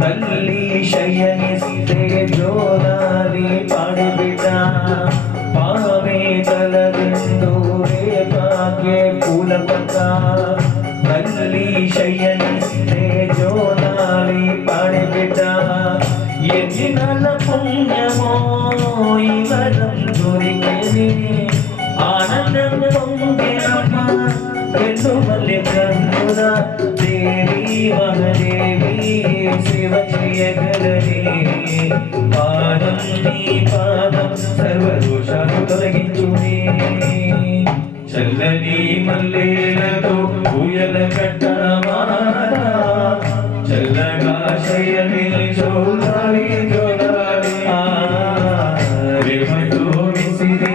తల్లి శయనిస్తే జోలాలి పాడిబిడ్డ పామే తలదిందో వేపాకే పూల పక్క తల్లి శయనిస్తే జోలాలి పాడిబిడ్డ ఎన్నినల పుణ్యమో ఇవరం దొరికేది ఆనందం పొందినమ్మ రెండు మల్లె కన్నుల దేవి మహదేవి శివ చేయగలనే పాదం నీ పాదం సర్వదోషాలు తొలగించునే చల్లని మల్లెలతో ఊయల కట్టమా చల్లగా శయని చూడాలి రేమతో విసిరి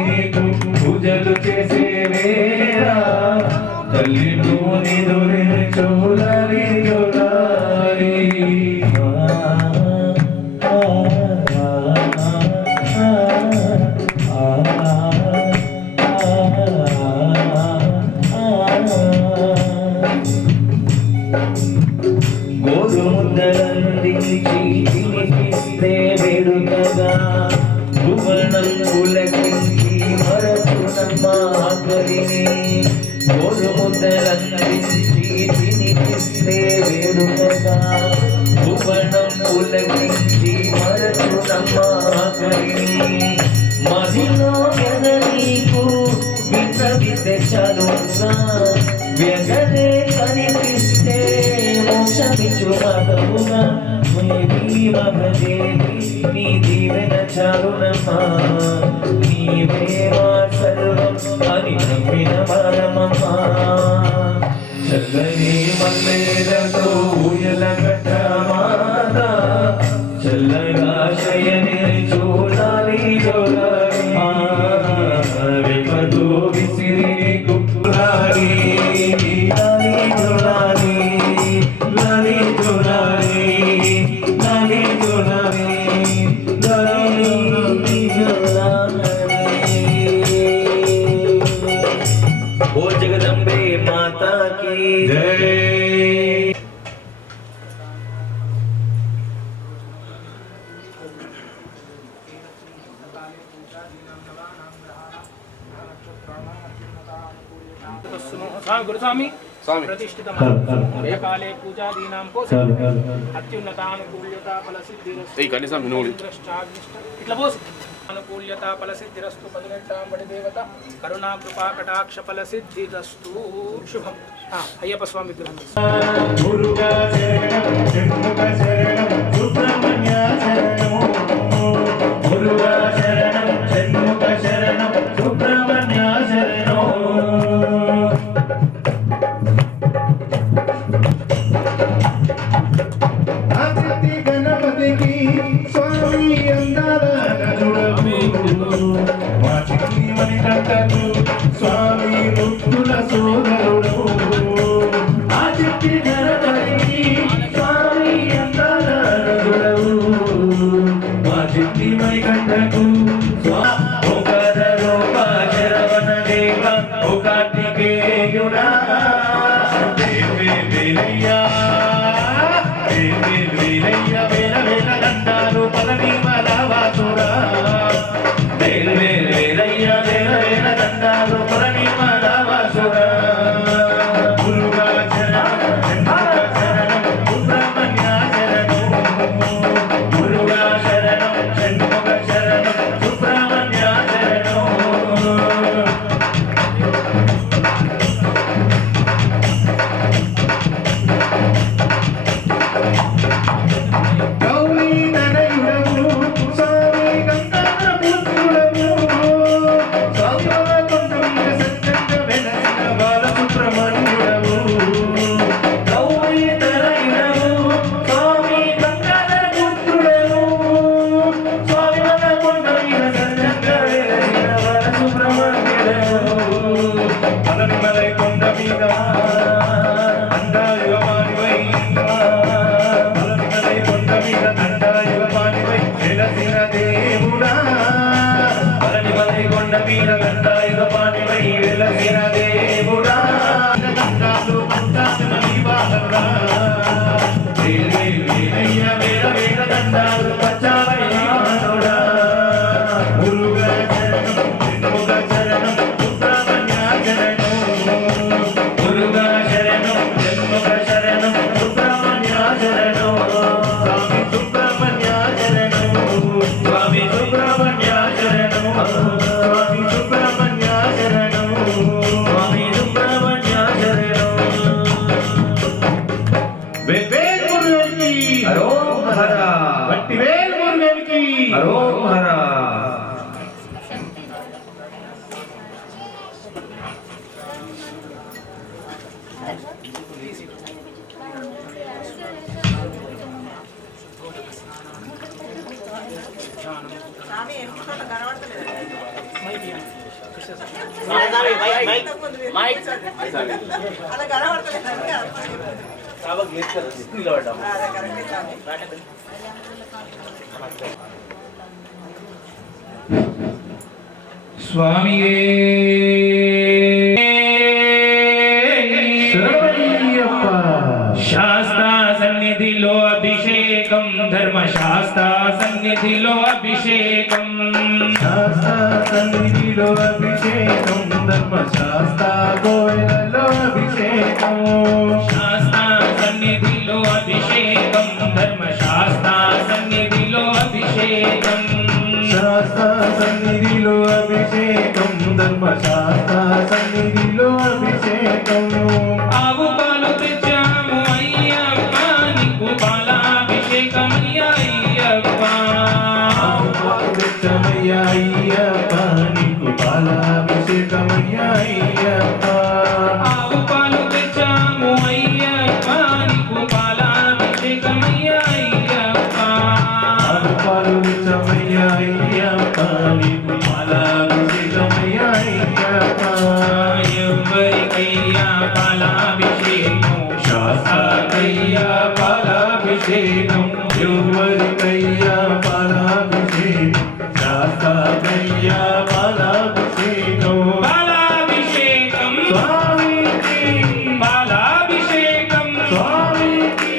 పూజలు చేసే వేరా తల్లి నూని దొరిని చూడాలి గోరు ముద్దలందించి తినిపిస్తే వేడుకగా భువనం పులకించి మరచునమ్మా ఆకలిని గోరు ముద్దలందించి తినిపిస్తే వేడుకగా భువనం పులకించి మరచునమ్మా ఆకలిని మదిలో నీకు విన్నవితే చదువుగా వ్యగలే కనిపిస్తే మోక్షమిచ్చు మాతవుగా దేవి మహదేవి నీ దీవెన చాలునమ్మా నీవే మా సర్వం అని నమ్మిన వారమమ్మా చల్లని మల్లెలతో ఊయల కట్టమాత చల్లగా శయని చూడాలి రేపతో విసిరి గుప్లాలి ओ जगदम्बे माता की जय। गुरुस्वामी स्वामी प्रतिष्ठित काले पूजा दीनां को अत्युन्नतानुकूल्यता फलसिद्धिरस्तु ఈ కనీసం నూడి ఇట్లా పోసి అనుకూల్యత ఫలసిద్ధిరస్తు 18 దేవత కరుణా కృపా కటాక్ష ఫలసిద్ధిరస్తు శుభం అయ్యప్ప స్వామి విగ్రహం మురుగా శరణం షణ్ముఖ శరణం సుబ్రహ్మణ్య శరణం మురుగా శరణం షణ్ముఖ శరణం సుబ్రహ్మణ్య శరణం ఆదిత్య గణపతికి స్వామి అందాల మా చిన్ని మణికంఠకు స్వామి ముక్తుల సోదరుడు ఆదిత్య గణపతికి స్వామియే శరణమయ్యప్ప. శాస్తా సన్నిధిలో అభిషేకం ధర్మశాస్త్ర సన్నిధిలో అభిషేకం శాస్త్ర సన్నిధిలో అభిషేకం ధర్మశాస్త్ర గోయలలో అభిషేకం. శాస్త్ర సన్నిధిలో అభిషేకం ధర్మశాస్త్ర సన్నిధిలో అభిషేకం శాస్త్ర సన్నిధిలో అభిషేకం ధర్మశాస్త్ర సన్నిధిలో అభిషేకం. ఆవు పాలు తెచ్చాము అయ్యప్ప నీకు పాలాభిషేకమయ్యా అయ్యప్ప తెచ్చమయ్యా అయ్యప్ప నీకు పాలాభిషేకమయ్యా అయ్యప్ప. ఆవు పాలు తెచ్చాము అయ్యప్ప నీకు పాలాభిషేకమయ్యా అయ్యప్ప పాలు తెచ్చమయ్యా అయ్యప్ప నీకు పాలాభిషేకమయ్యా అయ్యప్ప. ఎవరికయ్యా పాలాభిషేకం శాస్త్రకయ్యా పాలాభిషేకం ఎవరికయ్యా పాలాభిషేకం శాస్త్రకయ్యా పాలాభిషేకం. పాలాభిషేకం స్వామికి పాలాభిషేకం స్వామికి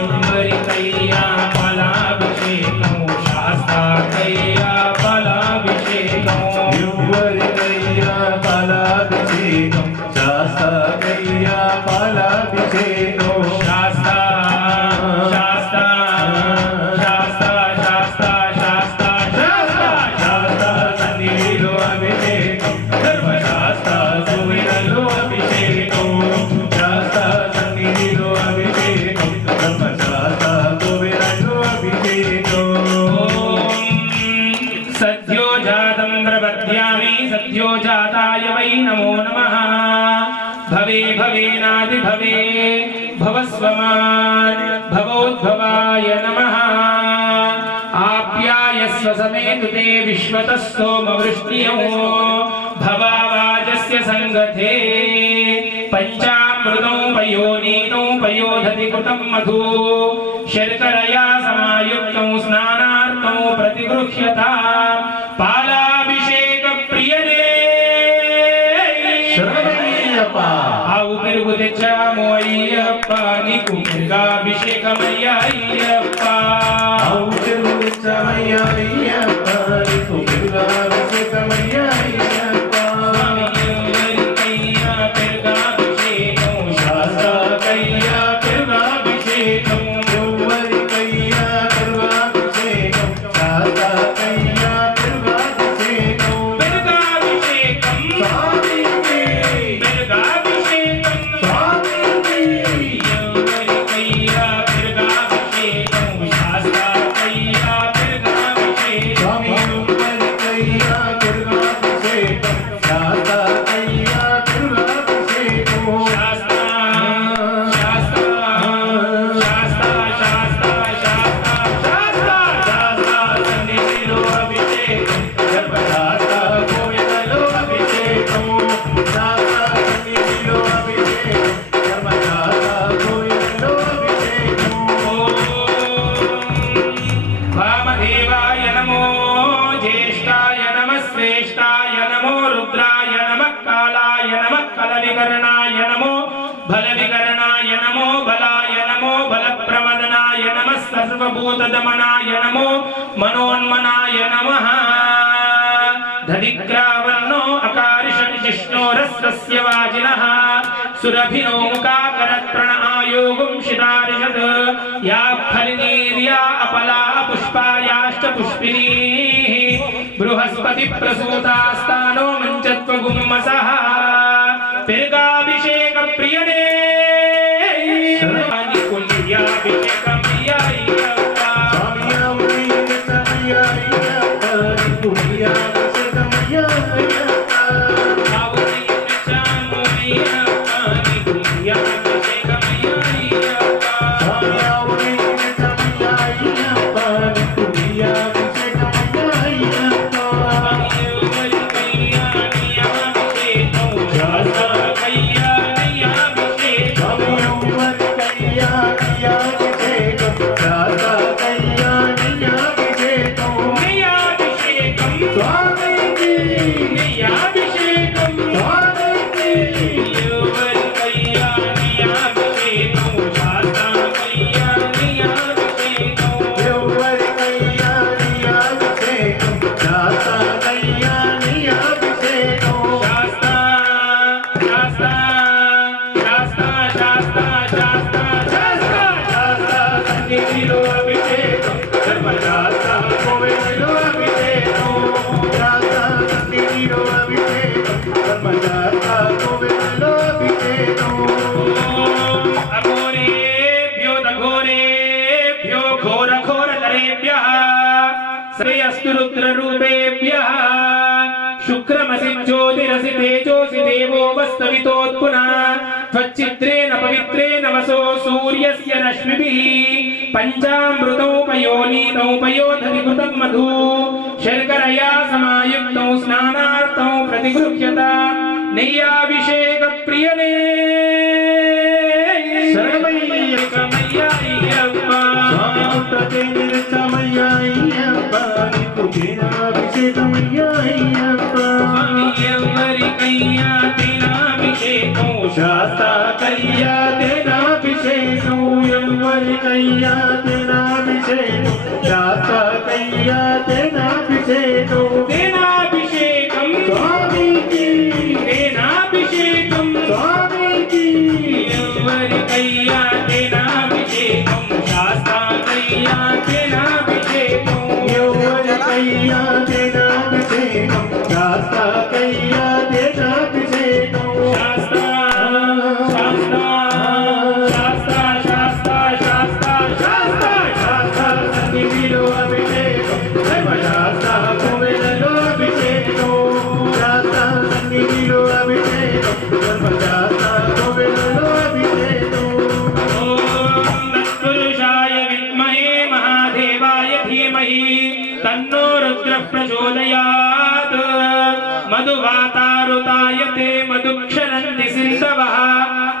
ఎవరికయ్యా పాలాభిషేకం శాస్త్రకయ్యా పాలాభిషేకం ఎవరికయ్యా పాలాభిషేకం శాస్త్రకయ్యా పాలాభిషేకం. శాస్త్ర శాస్త్ర శాస్త్ర శాస్త్ర శాస్త్ర శాస్త్ర శాస్త్ర సన్నిధిలో అభిషేకం ధర్మశాస్త్ర సువిధలో అభిషేకం. శాస్త్ర సన్నిధిలో అభిషేకం ధర్మశాస్త్ర సువిధలో అభిషేకం. సద్యోజాతం ప్రపద్యామి సద్యోజాతాయ వై నమో నమః భవే భవేనాది భవే భవస్వమాన్ భవోద్భవాయ నమః ఆప్యాయస్వ సమేతుతే విశ్వతః సోమవృష్ణియో భవావాజస్య సంగతే పంచామృతం పయోనీతం పయోధతి కృతం మధు శర్కరయా సమాయుక్తం స్నానార్థం ప్రతిగృహ్యత పాలాభిషేక ప్రియనే శరణమయ్యప్ప. ఆవు పెరుగు తెచ్చాము అయ్యప్ప నీకు పెరుగాభిషేకమయ్యా అయ్యప్ప ఆవు చెరువు తెచ్చామయ్యా అయ్యప్ప నీకు పెరుగాభిషేకమయ్యా అయ్యప్ప. ఎవరికయ్యా పెరుగాభిషేకం శాస్త్రకయ్యా పెరుగాభిషేకం ఎవరికయ్యా పెరుగాభిషేకం శాస్త్రకయ్యా పెరుగాభిషేకం. పెరుగాభిషేకం స్వామికి పెరుగాభిషేకం స్వామికి ఎవరికయ్యా పెరుగాభిషేకం శాస్త్రకయ్యా పెరుగాభిషేకం స్వామి ఎవరికయ్యా పెరుగాభిషేకం శాస్త్రకయ్యా పెరుగాభిషేకం. శాస్త్ర శాస్త్ర శాస్త్ర శాస్త్ర శాస్త్ర శాస్త్ర సన్నిధిలో అభిషేకం ధర్మశాస్త్ర గోవిందలో అభిషేకం. శాస్త్ర సన్నిధిలో అభిషేకం ధర్మశాస్త్ర గోవిందలో అభిషేకం. వామదేవాయ నమో జ్యేష్ఠాయ నమ శ్రేష్ఠాయ నమో రుద్రాయ నమ కాలాయ నమ కలవికరణాయ నమో బలవికరణాయ నమో బలాయ నమో బలప్రమదనాయ నమ సర్వభూతదమనాయ నమో మనోన్మనాయ నమః దధిగ్రావర్ణో అకారిషణిజిష్ణోరస్రస్య వాజినః సురభినో ముఖాకరత్ప్రణ ఆయోగం శితారిషత్ యా ఫలినీర్యా అపలా పుష్పాయాశ్చ పుష్పినీః బృహస్పతి ప్రసూతాస్తానో మంచత్వగుమ్మసః పెరుగాభిషేక ప్రియనే కుల్యాభిషేకం అయ్యప్ప స్వామి ఎవరికయ్యా అయ్యప్ప నీకు ప్రియాభిషేకమయ్యా అయ్యప్ప. స్వామి ఎవరికయ్యా అయ్యప్ప నీకు ప్రియాభిషేకమయ్యా श्रेयस्तु रुद्ररूपेभ्यः शुक्रमसि ज्योतिरसि तेजोसि देवो वस्तवितोत्पुनः त्वच्चित्रेण पवित्रेण वसो सूर्यस्य रश्मिभिः पञ्चामृतोपयोनीतौ पयोधति कृतं मधु शर्करया समायुक्तौ स्नानार्थौ प्रतिगृह्यत नैयाभिषेकप्रियने शास्ता कయ్యా तेनाभिषेको यंवरि कయ్యా तेनाभिषेको शास्ता कయ్యా तेनाभिषेको तेनाभिषेकं स्वामी की तेनाभिषेकं स्वामी की यंवरि कయ్యా तेनाभिषेकं शास्ता कయ్యా तेनाभिषेको यंवरि कయ్యా तेनाभिषेको शास्ता कయ్యా तेनाभिषेको शास्ता शास्ता शास्ता शास्ता शास्ता शास्ता सन्निधिलो अभिषेको सर्वशास्ता कुवेलो अभिषेको शास्ता सन्निधिलो अभिषेको सर्वशास्ता कुवेलो अभिषेको ओम तत्पुरुषाय विद्महे महादेवाय धीमहि तन्नो रुद्रः प्रचोदयात् मधुवातारुतायते मधुक्षरन्ति सिन्धवः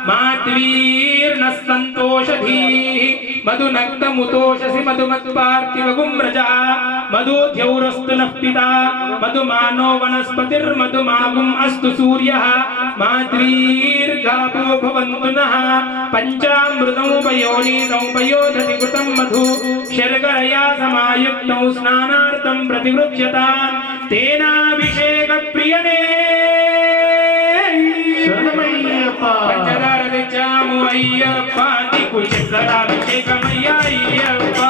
माध्वीर्नस्तन्तोषधीः मधुनक्तमुतोषसि मधुमत्पार्थिवगुम्रजः मधुद्यौरस्तु नः पिता मधुमानो वनस्पतिर्मधुमागुम् अस्तु सूर्यः माध्वीर्गावो भवन्तु नः पञ्चामृतमुपयोनीतौ पयोधति कृतं मधु शर्करया समायुक्तौ स्नानार्थं प्रतिगृह्यताम् तेनाभिषेकप्रियने पंचदार दिच्चामु अय्यप्पा नीकु चक्राभिषेकमయ్యా अय्यप्पा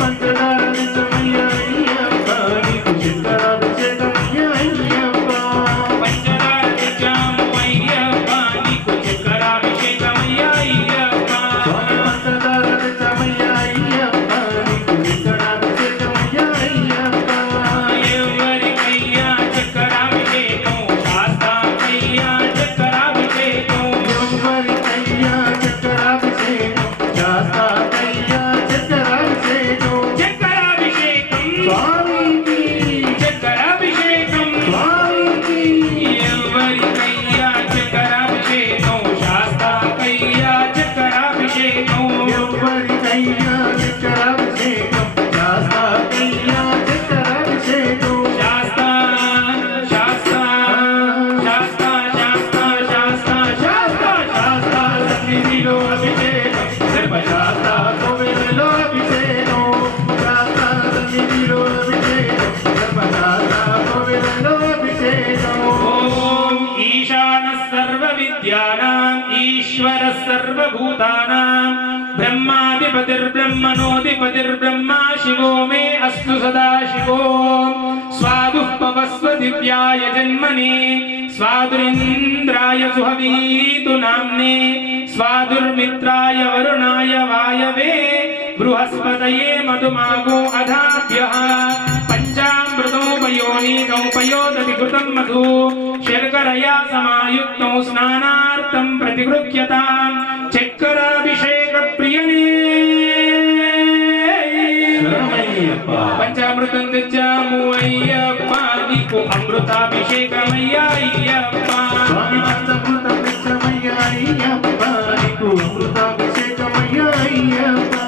पंचदार दिच्चामయ్యా अय्यप्पा नीकु चक्राभिषेकमయ్యా अय्यप्पा पंचदार दिच्चामु अय्यप्पा नीकु चक्राभिषेकमయ్యా अय्यप्पा पंचदार दिच्चामయ్యా अय्यप्पा नीकु चक्राभिषेकमయ్యా अय्यप्पा यंवरि कయ్యా चक्राभिषेकं शास्ता कయ్యా चक्राभिषेकं यंवरि कయ్యా चक्राभिषेको शास्ता कయ్యా चक्राभिषेको चक्राभिषेकं स्वामी की चक्राभिषेकं स्वामी की यंवरि कయ్యా चक्राभिषेकं शास्ता कయ్యా चक्राभिषेकं यंवरि कయ్యా चक्राभिषेको शास्ता कయ్యా चक्राभिषेको शास्ता शास्ता शास्ता शास्ता शास्ता शास्ता शास्ता सन्निधिलो अभिषेको सर्वशास्ता कुवेलो अभिषेको शास्ता सन्निधिलो अभिषेको सर्वशास्ता कुवेलो अभिषेको ओम ईशानः सर्वविद्यानाम् ईश्वरः सर्वभूतानां ब्रह्माधिपतिर्ब्रह्मणोऽधिपतिर्ब्रह्मा शिवो मे अस्तु सदा शिवो स्वादुः पवस्व दिव्याय जन्मने स्वादुरिन्द्राय सुहवीतु नाम्ने स्वादुर्मित्राय वरुणाय वायवे बृहस्पतये मधुमागो अधाभ्यः पञ्चामृतोपयोनीतौ पयोदति कृतं मधु शर्करया समायुक्तौ स्नानार्थं प्रतिगृह्यताम् चक्राभिषेकप्रियने पंचामृतं दिच्चामु अय्यप्पा नीकु अमृताभिषेकमయ్యా अय्यप्पा स्वामी पंचामृतं दिच्चामయ్యా अय्यप्पा नीकु अमृताभिषेकमయ్యా अय्यप्पा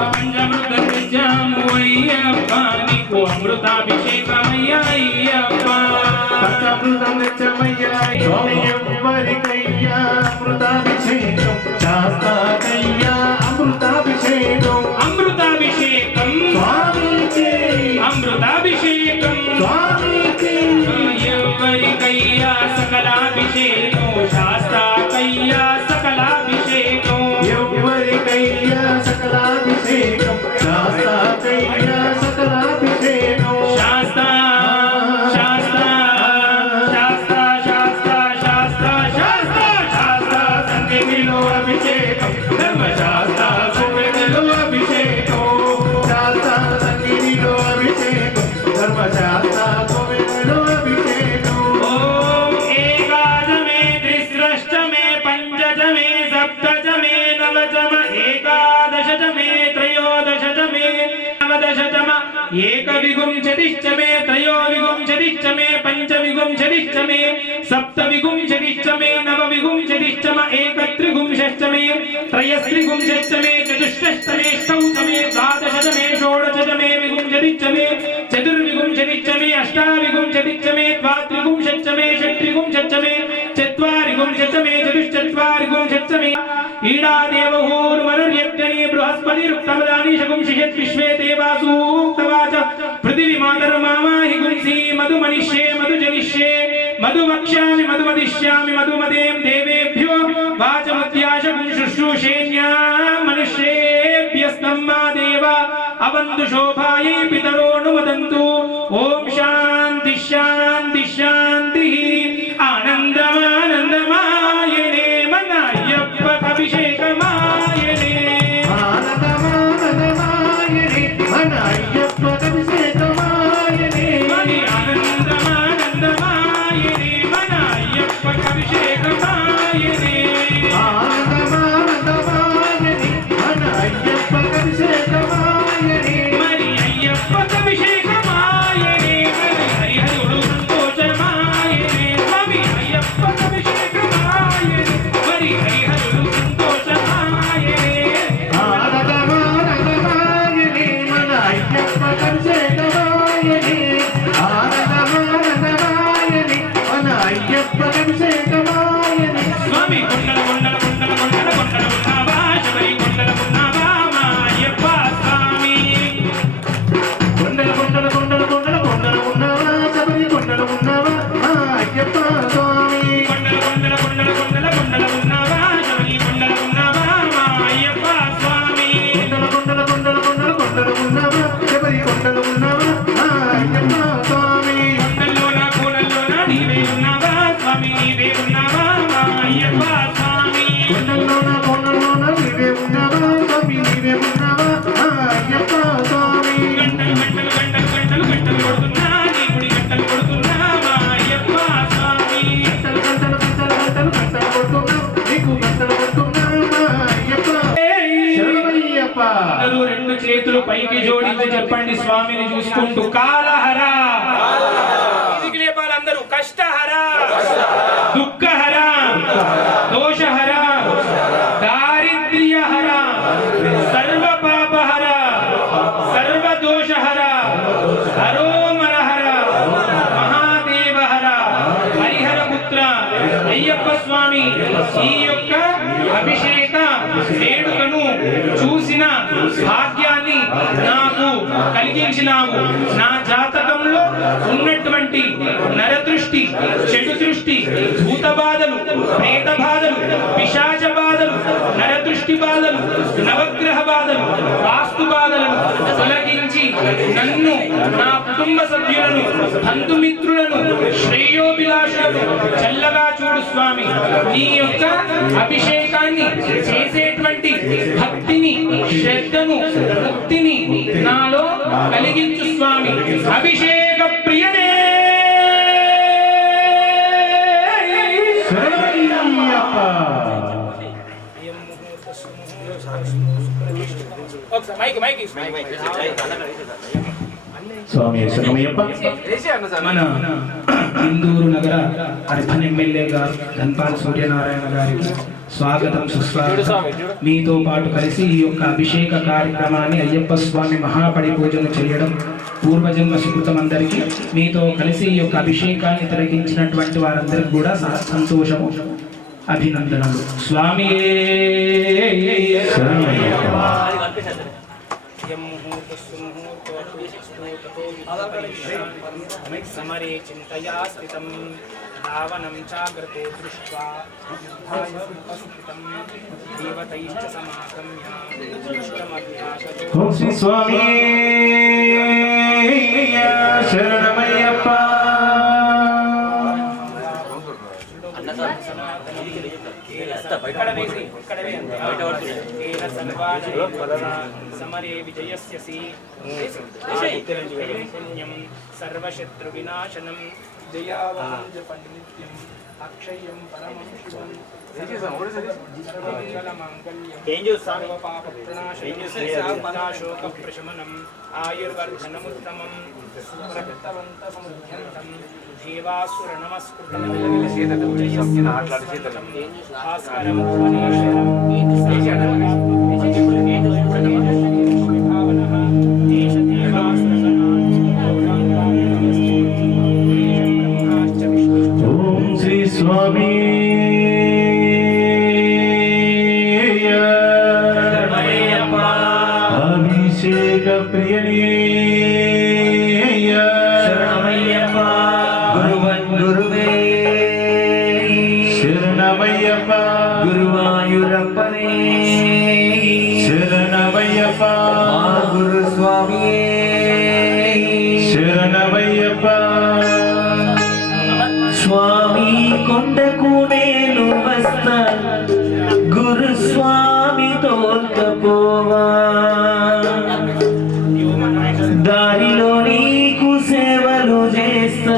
पंचामृतं दिच्चामु अय्यप्पा नीकु अमृताभिषेकमయ్యా अय्यप्पा पंचामृतं दिच्चामయ్యా स्वामी यंवरि कయ్యా अमृताभिषेको शास्ता कయ్యా अमृताभिषेको अमृताभिषेकं स्वामी की अमृताभिषेकं स्वामी की यंवरि कయ్యా सकलाभिषेको शास्ता कయ్యా सकलाभिषेको यंवरि कయ్యా सकलाभिषेको शास्ता कయ్యా सकलाभिषेको शास्ता शास्ता शास्ता शास्ता शास्ता शास्ता शास्ता सन्निधिलो अभिषेको धर्मशास्ता एकादशतमे त्रयोदशतमे नवदशतम एकविंशतिश्चमे त्रयोविंशतिश्चमे पञ्चविंशतिश्चमे सप्तविंशतिश्चमे नवविंशतिश्चम एकत्रिंशश्चमे त्रयस्त्रिंशश्चमे चतुष्षष्टमे षष्ठमे द्वादशतमे षोडशतमे विंशतिश्चमे चतुर्विंशतिश्चमे अष्टाविंशतिश्चमे द्वात्रिंशश्चमे षट्त्रिंशश्चमे चत्वारिंशश्चमे चतुश्चत्वारिंशश्चमे ईडादेवहूर्वरुर्यज्ञने बृहस्पतिरुक्तमदानि शकुंशिषत् विश्वे देवासूक्तवाच पृथिवी मातर्मामाहि गुंसि मधुमनिष्ये मधुजनिष्ये मधुवक्ष्यामि मधुमदिष्यामि मधुमदें देवेभ्यो वाचमुद्याशकुं शुश्रूषेण्या मनुष्येभ्यस्तम्मा देवा अवन्तु शोभायै पितरोऽनुमदन्तु ॐ शान्ति शान्ति शान्तिः आनन्दमानन्दमायने मनाय्यप्पकभिषेकमायने आनन्दमानन्दमायने मनाय्यप्पकभिषेकमायने मणि आनन्दमानन्दमायने मनाय्यप्पकभिषेकमायने आनन्दमानन्दमायने मनाय्यप्पकभिषेकमायने मणि अय्यप्पकभिषेकमायने मणि हरिहरुडु संतोषमायने स्वामी अय्यप्पकभिषेकमायने मणि हरिहरुडु संतोषमायने आनन्दमानन्दमायने मनाय्यप्पकभिषेकमायने आनन्दमानन्दमायने मनाय्यप्पकभिषेकमायने स्वामी कुंडल कुंडल कुंडल कुंडल कुंडल उन्नावा शबरी कुंडल उन्नावा मायप्प स्वामी कुंडल कुंडल कुंडल कुंडल कुंडल उन्नावा शबरी कुंडल उन्नावा अय्यप्प स्वामी कुंडल कुंडल कुंडल कुंडल कुंडल उन्नावा शबरी कुंडल उन्नावा मायप्प स्वामी कुंडल कुंडल कुंडल कुंडल कुंडल उन्नावा शबरी कुंडल उन्नावा अय्यप्प स्वामी कुंडल्लोना कोडल्लोना నీవే ఉన్నావా స్వామి నీవే ఉన్నావా మాయప్ప స్వామి कुंडल्लोना कोनल्लोना नीवे उन्नावा स्वामी नीवे उन्नावा अय्यप्प स्वामी గంటలు గంటలు గంటలు గంటలు గంటలు కొడుతున్నా నీ గుడి గంటలు కొడుతున్నా మాయప్ప స్వామి గంటలు గంటలు గంటలు గంటలు గంటలు కొడుతున్నా నీకు గంటలు కొడుతున్నా అయ్యప్ప శరణమయ్యప్ప అందరూ రెండు చేతులు పైకి జోడించి చెప్పండి స్వామిని చూసుకుంటూ కాలహర ఇదికి లేపాలి అందరూ కష్టహర దుఃఖహర దోషహర దారిద్ర్యహర సర్వ పాపహర సర్వ దోషహర హరోమరహర మహాదేవహర హరిహర పుత్ర అయ్యప్ప స్వామి ఈ యొక్క అభిషేక వేడుకను చూసిన భాగ్యాన్ని నాకు కలిగించినావు నా జాతకంలో ఉన్నటువంటి నరదృష్టి చెడు దృష్టి భూత బాధలు ప్రేత బాధలు పిశాచ బాధలు నరదృష్టి బాధలు నవగ్రహ బాధలు వాస్తు బాధలను తొలగించి నన్ను నా కుటుంబ సభ్యులను బంధుమిత్రులను శ్రేయోభిలాషులను చల్లగా చూడు స్వామి నీ యొక్క అభిషేకాన్ని చేసేటువంటి భక్తిని శ్రద్ధను ముక్తిని నాలో కలిగించు స్వామి అభిషేక ప్రియనే శరణమయ్యప్ప స్వామి శరణమయ్యప్ప మన ఇందూరు నగర అర్బన్ ఎమ్మెల్యే గారు ధన్పాల్ సూర్యనారాయణ గారికి స్వాగతం సుస్వాగతం మీతో పాటు కలిసి ఈ యొక్క అభిషేక కార్యక్రమాన్ని అయ్యప్ప స్వామి మహాపడి పూజను చేయడం పూర్వజన్మ సుకృతం అందరికీ మీతో కలిసి ఈ యొక్క అభిషేకాన్ని తొలగించినటువంటి వారందరికీ కూడా సంతోషము అభినందనలు స్వామి సమరే చింతయా స్థితం धावनं चाग्रते दृष्ट्वा देवतैश्च समागम्य ఓం శ్రీ స్వామి శరణమయ్యప్ప समरे विजयस्यसि सर्वशत्रु विनाशनं जयावहं जपं नित्यम् अक्षयं परमं शिवम् ఏం చూస్తాను శోకప్రశమనం ఆయుర్వర్ధనముత్తమం సప్తవంతసముద్యంతం జీవాసుర నమస్కృతం భాస్కరం ధ్వనేశ్వరం ఓం శ్రీ స్వామి అభిషేక ప్రియనే శరణమయ్యప్ప గురువన్ గురువే శరణమయ్యప్ప గురువాయూరప్పనే శరణమయ్యప్ప మా గురు స్వామియే శరణమయ్యప్ప స్వామి కొండకు నేను వస్తా గురు స్వామి తోల్కపోవా దారిలో నీకు సేవలు చేస్తా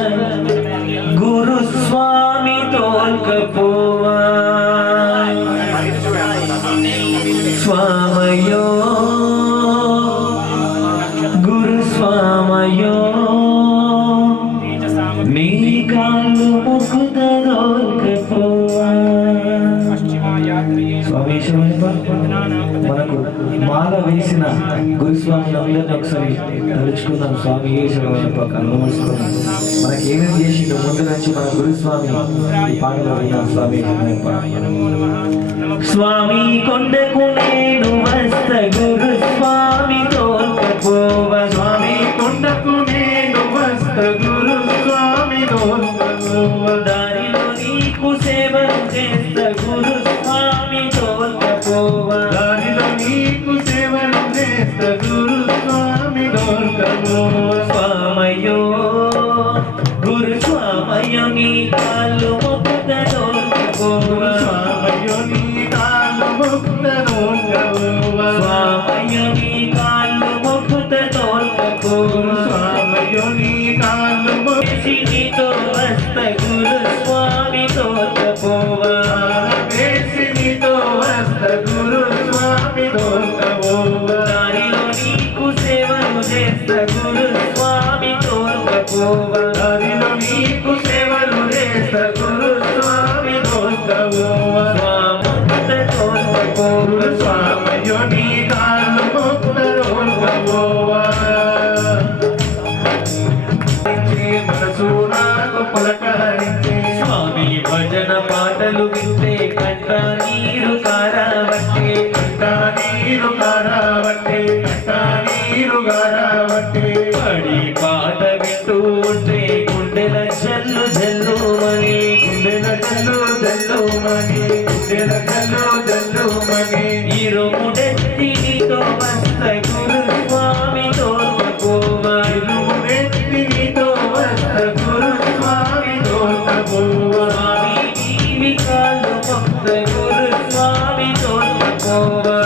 గురు స్వామి తోల్కపోవా స్వామయో గురు స్వామయో నీ కాళ్ళు ముక్కుదోల్కపోవా స్వామి మనకు మాల వేసిన గురుస్వామి అందరినీ ఒకసారి తలుచుకుందాం. స్వామి ఈశ్వరయ్యప్ప కళ్ళు మూసుకొని మనకి ఏమేమి చేసిండు ముందు నుంచి మన గురుస్వామి ఈ పాటలో విన్నాం. స్వామి ఈశ్వరయ్యప్ప స్వామి కొండకు నేను వస్త గురు స్వామి తోల్కపోవా స్వామి కొండకు నేను వస్త గురు స్వామి తోల్కపోవా దారిలో నీకు సేవలు చేస్తా గురు స్వామి తోల్కపోవా దారిలో నీకు సేవలు చేస్త గురు స్వామి తోల్కపోవా స్వామయో గురు స్వామయో నీ కాళ్ళు మొక్కుత తోల్కపోవా స్వామయ్యో నీ కాళ్ళు మొక్కుత తోల్కపోవా స్వామయో నీ కాళ్ళు మొక్కుత తోల్కపోవా స్వామయ్యో నీ కాళ్ళు వేసి నీతో వస్త గురు స్వామి తోల్కపోవా వేసి నీతో వస్త గురు స్వామి తోల్కపోవా దారిలో నీకు సేవలు చేస్త గురు స్వామి తోల్కపోవా దారిలో నీకు సేవలు చేస్త గురు స్వామి తోల్కపోవా స్వాముక్త తోల్కపోవా స్వామయ్యో నీ కాళ్ళు మొక్కుత తోల్కపోవా మనసు నాకు పలకరించే స్వామి భజన పాటలు వింటే కంట నీరు కారవట్టే కంట నీరు గారవట్టే కంట నీరు గారవట్టే పడి పాట వింటూ ఉంటే గుండెల జల్లు జల్లుమని గుండెల జల్లు జల్లుమని గుండెల జల్లు జల్లుమని ఇరుముడెత్తి నీతో వస్త గురు స్వామి తోల్కపోవా ఇరుముడెత్తి నీతో వస్త గురు స్వామి తోల్కపోవా స్వామి నీవి కాళ్ళు మొక్త గురు స్వామి తోల్కపోవా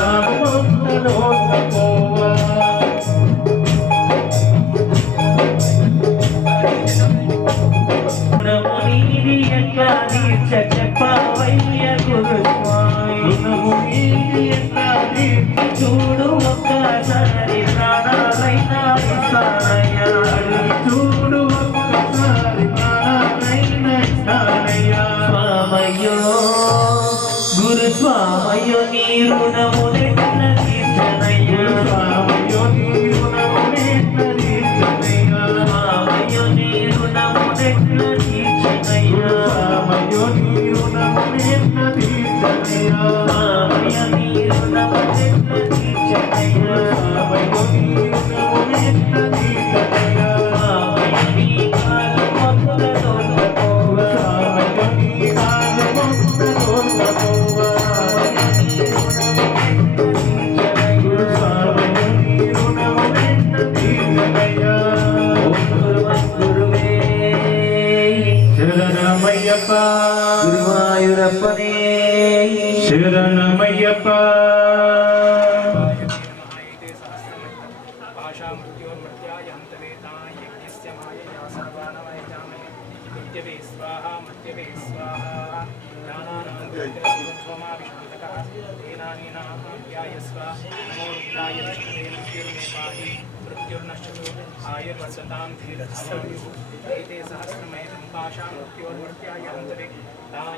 తోల్కపోవా రుణము నీది ఎట్లా తీర్చ చెప్పవయ్య గురు స్వామి రుణము నీది ఎట్లా తీర్చి చూడు ఒక్కసారి ప్రాణాలైనా ఇస్తానయ్యా చూడు ఒక్కసారి ప్రాణాలైన ఇస్తానయ్యా స్వామయ్యో గురు స్వామయ్యో నీ రుణములెట్ల తీర్చనయ్యా స్వామయ్యో నీ రుణమునెట్ల తీర్చనయ్యా స్వామయ్యో నీ రుణములెట్ల తీర్చనయ్యా స్వామయ్యో నీ రుణమునెట్ల తీర్చనయ్యా స్వామయ్య నీ రుణములెట్ల తీర్చనయ్యా స్వామయ్యో నీ రుణమునెట్ల తీర్చనయ్యా స్వామయ్య నీ కాళ్ళు మొక్కుత తోల్కపోవా స్వామయ్యో నీ కాళ్ళు మొక్కుత తోల్కపోవా స్వామయ్యో నీ రుణమునెట్ల తీర్చనయ్యా గురువే శరణమయ్యప్ప గురువాయూరప్పనే శరణమయ్యప్ప स्वाहा मध्यवे स्वाहा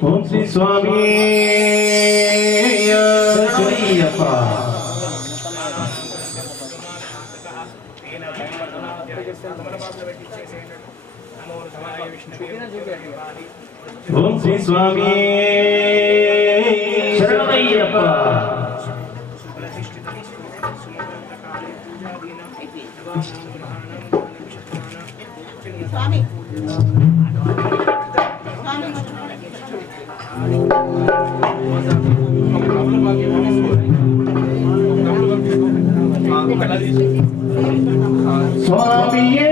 ఓం శ్రీ స్వామి శరణమయ్యప్ప. ఓం శ్రీ స్వామి శరణమయ్యప్ప. స్వామి స్వామియే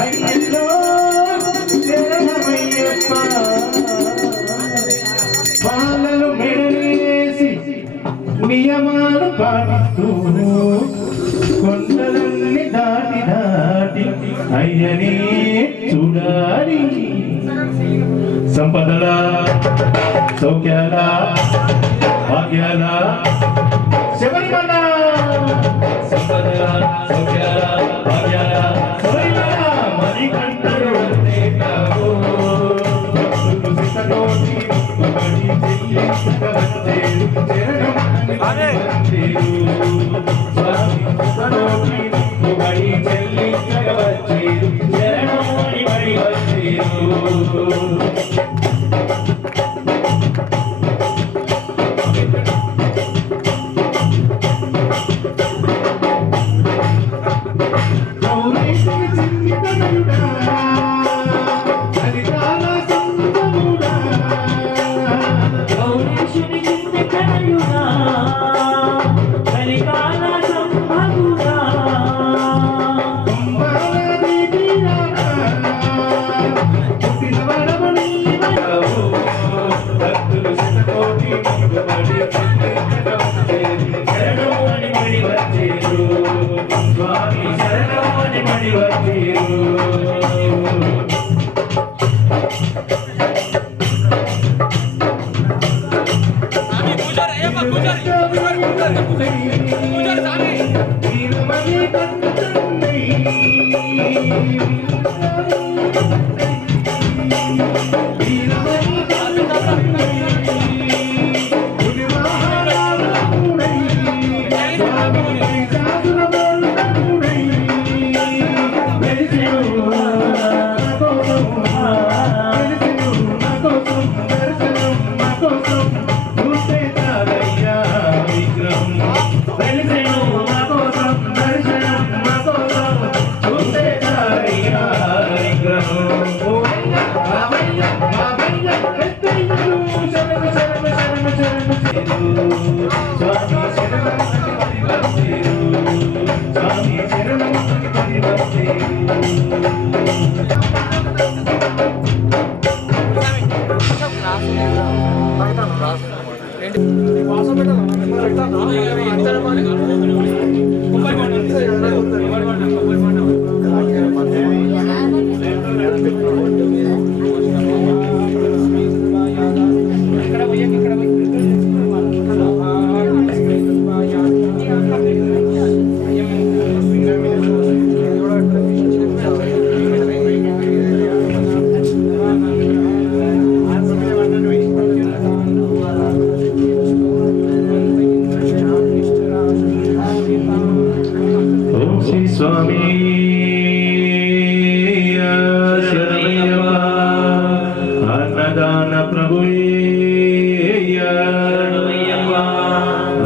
అయ్యో శరణమయ్యప్ప. పాలలు మెడలేసి నియమాలు పాటిస్తూ కొండలన్నీ దాటి దాటి అయ్యనే చూడాలి. సంపదల సౌఖ్యాల భాగ్యాల శబరిమల సంపదల సౌఖ్యాల భాగ్యాల శబరిమల మణికంఠుడు దేవో భక్తులు సిద్ధకోటి మొక్కుబడి చెల్లించవచ్చేరు చరణం అని స్వామి సిద్ధకోటి మొక్కుబడి చెల్లించవచ్చేరు చరణం అని మరి వచ్చేరు.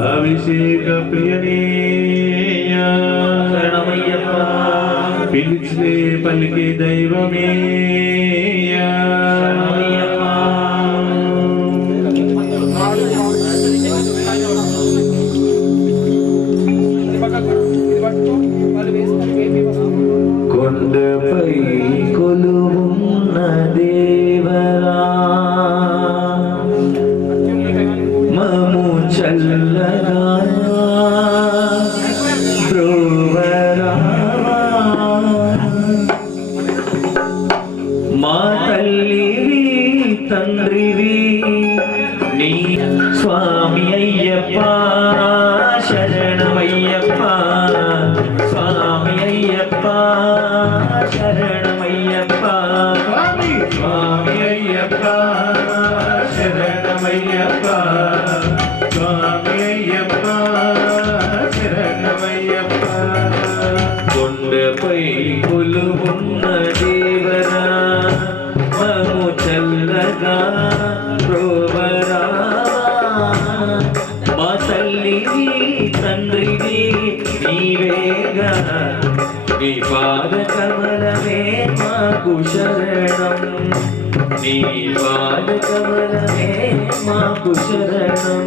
అభిషేక ప్రియనేయ శరణమయ్యప్ప. పిలిచే పలికే దైవమే కొండపై కొలువున్న దేవరా మము చల్లగా బ్రోవరా మా తల్లివి తండ్రివి నీ అయ్యప్ప శరణమయ్యప్ప స్వామి అయ్యప్ప శరణమయ్యప్ప స్వామి అయ్యప్ప శరణమయ్యప్ప స్వామి అయ్యప్ప శరణమయ్యప్ప కొండపై కొలువున్న దేవరా మము చల్లగా ప్రోవరా మా తల్లివి తండ్రివి నీవేగా నీ పాద కమలమే మాకు శరణం నీ పాద కమలమే మాకు శరణం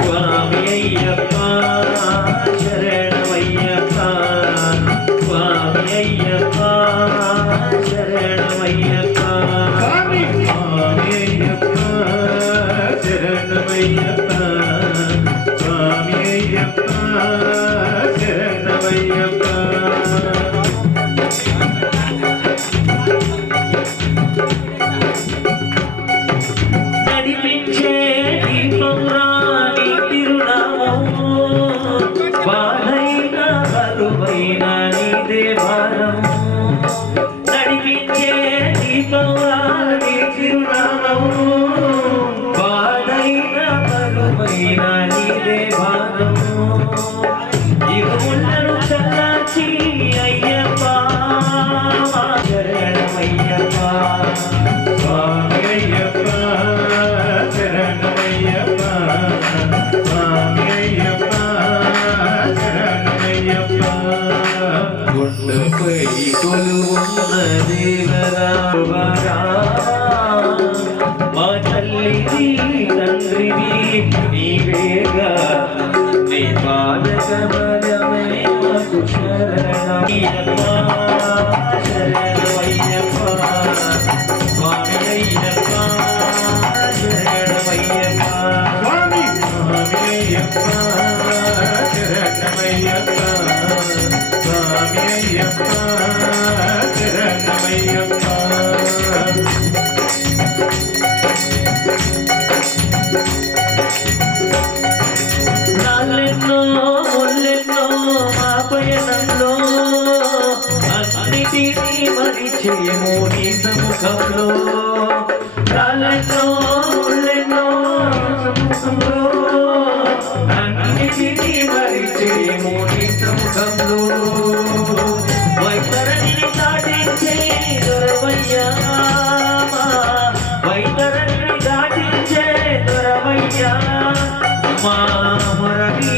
స్వామి అయ్యప్ప శరణమయ్యప్ప స్వామి అయ్యప్ప శరణమయ్యప్ప స్వామి అయ్యప్ప శరణమయ్యప్ప స్వామి అయ్యప్ప శరణమయ్యప్ప నడిపించే దీపంరాని తిరునామము బాధైన బరువైన నీదే భారము నడిపించే దీపంరాని తిరునామము బాధైన బరువైన నీదే భారము ఇరుములను చల్లార్చి అయ్యప్ప శరణమయ్యప్ప స్వామి అయ్యప్ప శరణమయ్యప్ప స్వామి అయ్యప్ప శరణమయ్యప్ప కొండపై కొలువున్న దేవరా మా తల్లివి తండ్రివి నీవేగా నీ పాద కమలమే మాకు శరణమయ్యప్ప శరణమయ్యప్ప స్వామి అయ్యప్ప శరణమయ్యప్ప స్వామి అయ్యప్ప శరణమయ్యప్ప స్వామి అయ్యప్ప శరణమయ్యప్ప నాలెన్నో ముల్లెన్నో మా పయనంలో అన్నిటినీ మరిచేమో నీ సముఖంలో నాలెన్నో ముల్లెన్నో సముఖంలో అన్నిటినీ మరిచేమో నీ సముఖంలో వైతరణిని దాటించే దొరవయ్యా వైతరణిని దాటించే దొరవయ్యా మా మురళి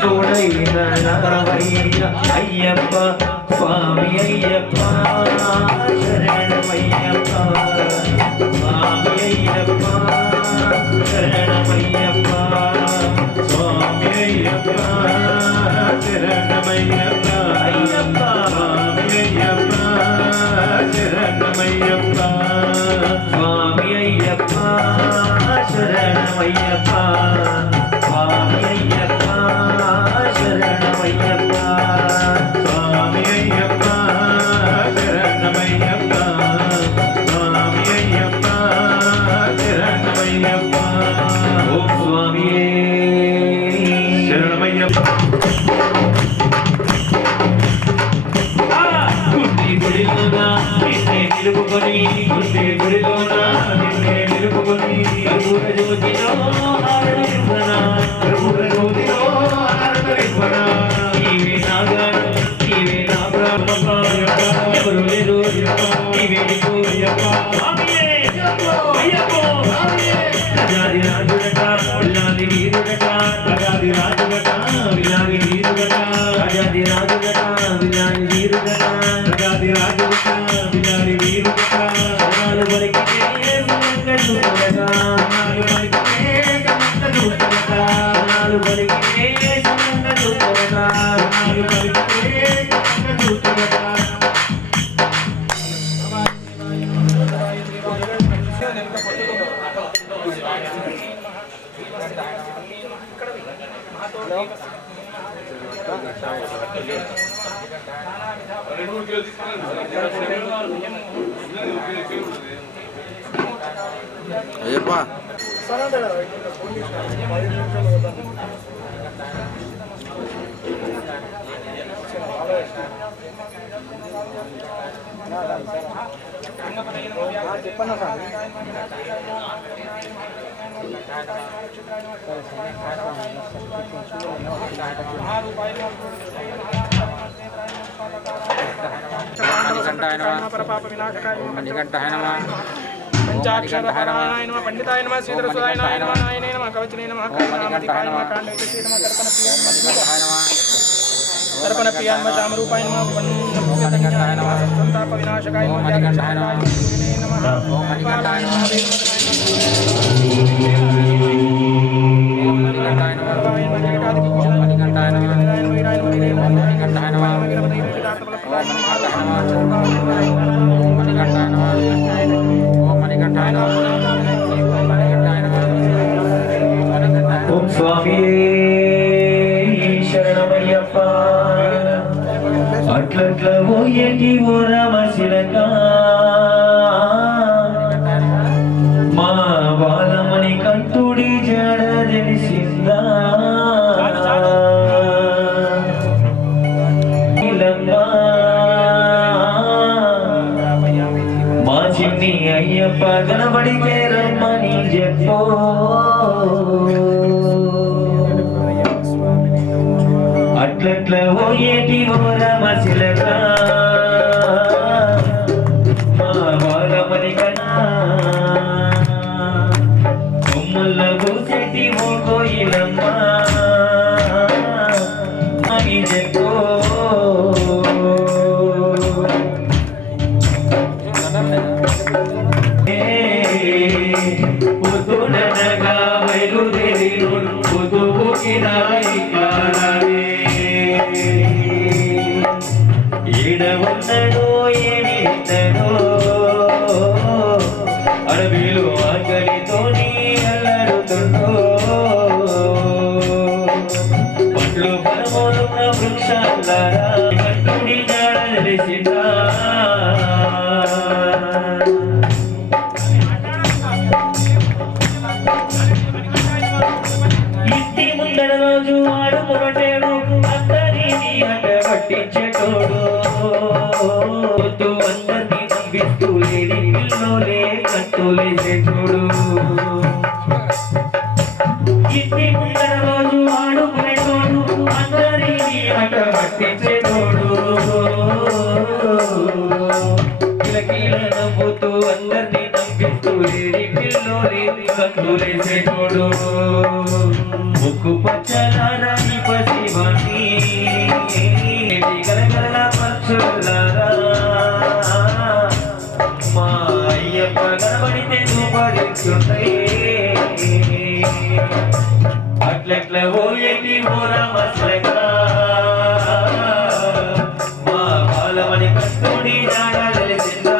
తోడైన నరవయ్య అయ్యప్ప స్వామి అయ్యప్ప శరణమయ్యప్ప స్వామి అయ్యప్ప శరణమయ్యప్ప స్వామి అయ్యప్ప శరణమయ్యప్ప అయ్యప్ప స్వామి అయ్యప్ప శరణమయ్యప్ప స్వామి అయ్యప్ప శరణమయ్యప్ప స్వామి అయ్యప్ప శరణమయ్యప్ప స్వామి అయ్యప్ప శరణమయ్యప్ప స్వామి అయ్యప్ప శరణమయ్యప్ప ఓం స్వామియే శరణమయ్యప్ప గుడి గుడిలోన నిన్నే నిలుపుకొని గుడి గుడిలోన నిన్నే నిలుపుకొని కర్పూర జ్యోతిలో ఆరతింపన కర్పూర జ్యోతిలో ఆరతింపన నీవే నా గానం నీవే నా బ్రహ్మ ఎవరు లేరు నీవే నీకు స్వామియే అయ్యప్ప రాజాది రాజుడట విలాది వీరుడట రాజాది రాజుగట విలాది వీరుడట రాజాది రాజుడట విలాది వీరుడట రాజాది రాజుగట విలాది వీరుగట నాలు వరకితే సమంగళుడట నాలు పలికితే సమంగళుడట నాలు వరకితే సమంగళుడట నాలు పలికితే సమంగళుడట అయ్యప్ప మణికంఠాయ నమః పంచాక్షరాయ నమః పండితాయ నమః శ్రీధరసుదాయ నమః నాయనే నమః కవచనే నమః కామతికాయ నమః కాండవిశేషే నమః తర్పణ తర్పణ ప్రియాయ నమః చామరూపాయ నమః పండితాయ నమః సంతాప వినాశకాయ నమః మణికంఠాయ నమః ఓం మణికంఠాయ నమః మణికంఠాయ నమః మణికంఠాయ నమః మణికంఠాయ నమః ఓం స్వామి శరణమయ్యప్ప అట్లట్ల పోయేటి ఓ రామశిలక మా బాలమణి కంటుడి జడ తెలిసిందా మా చిన్ని అయ్యప్ప కనబడితే రమ్మని చెప్పో అట్లట్ల పోయేటి ఓ రామశిలక మా బాలమణి కన్నా కొమ్మల్ల కూసేటి ఓ కోయిలమ్మ అని చెప్పో పుదుననగా బయలుదేరి ఏడవున్నాడో ఏమిస్తాడో అడవిలో ఆకలితోని అల్లాడుతుండో పండ్లు పరమోలున్న వృక్షాలారా కట్టుడి జాడ తెలిసిందా ఇంటి ముందర రోజు ఆడు పొరటేడు అందరినీ అట పట్టించేటోడు అందరినీ నవ్విస్తూ లేని పిల్లోలే కట్టులేసేటోడు ఇంటి ముందర రోజు ఆడు పొరటోడు అందరినీ అట పట్టించేటోడు కిలకిల నవ్వుతూ అందరినీ నవ్విస్తూ లేని పిల్లోలే కట్టులేసేటోడు ముక్కు పచ్చలారాని పసివాణి గలగల పక్షులారా మా అయ్యప్ప కనబడితే చూపడిస్తున్నాయి అట్లెట్ల పోయేటి ఓ రామశిలక మా బాలమణి కట్టుడి జాడ తెలిసిందా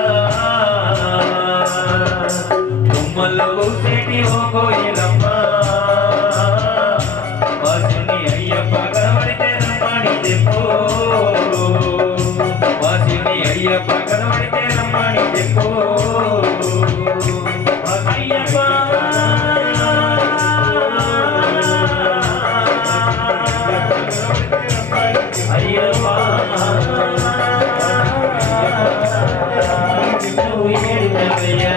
కొమ్మల్లో కూసేటి ఓ కోయిలమ్మ వాసిని అయ్యప్ప కనబడితే రమ్మని చెప్పు వాసిని అయ్యప్ప కనబడితే రమ్మని చెప్పు అయ్యప్ప అయ్యప్ప నువ్వు ఏడుతావయ్యా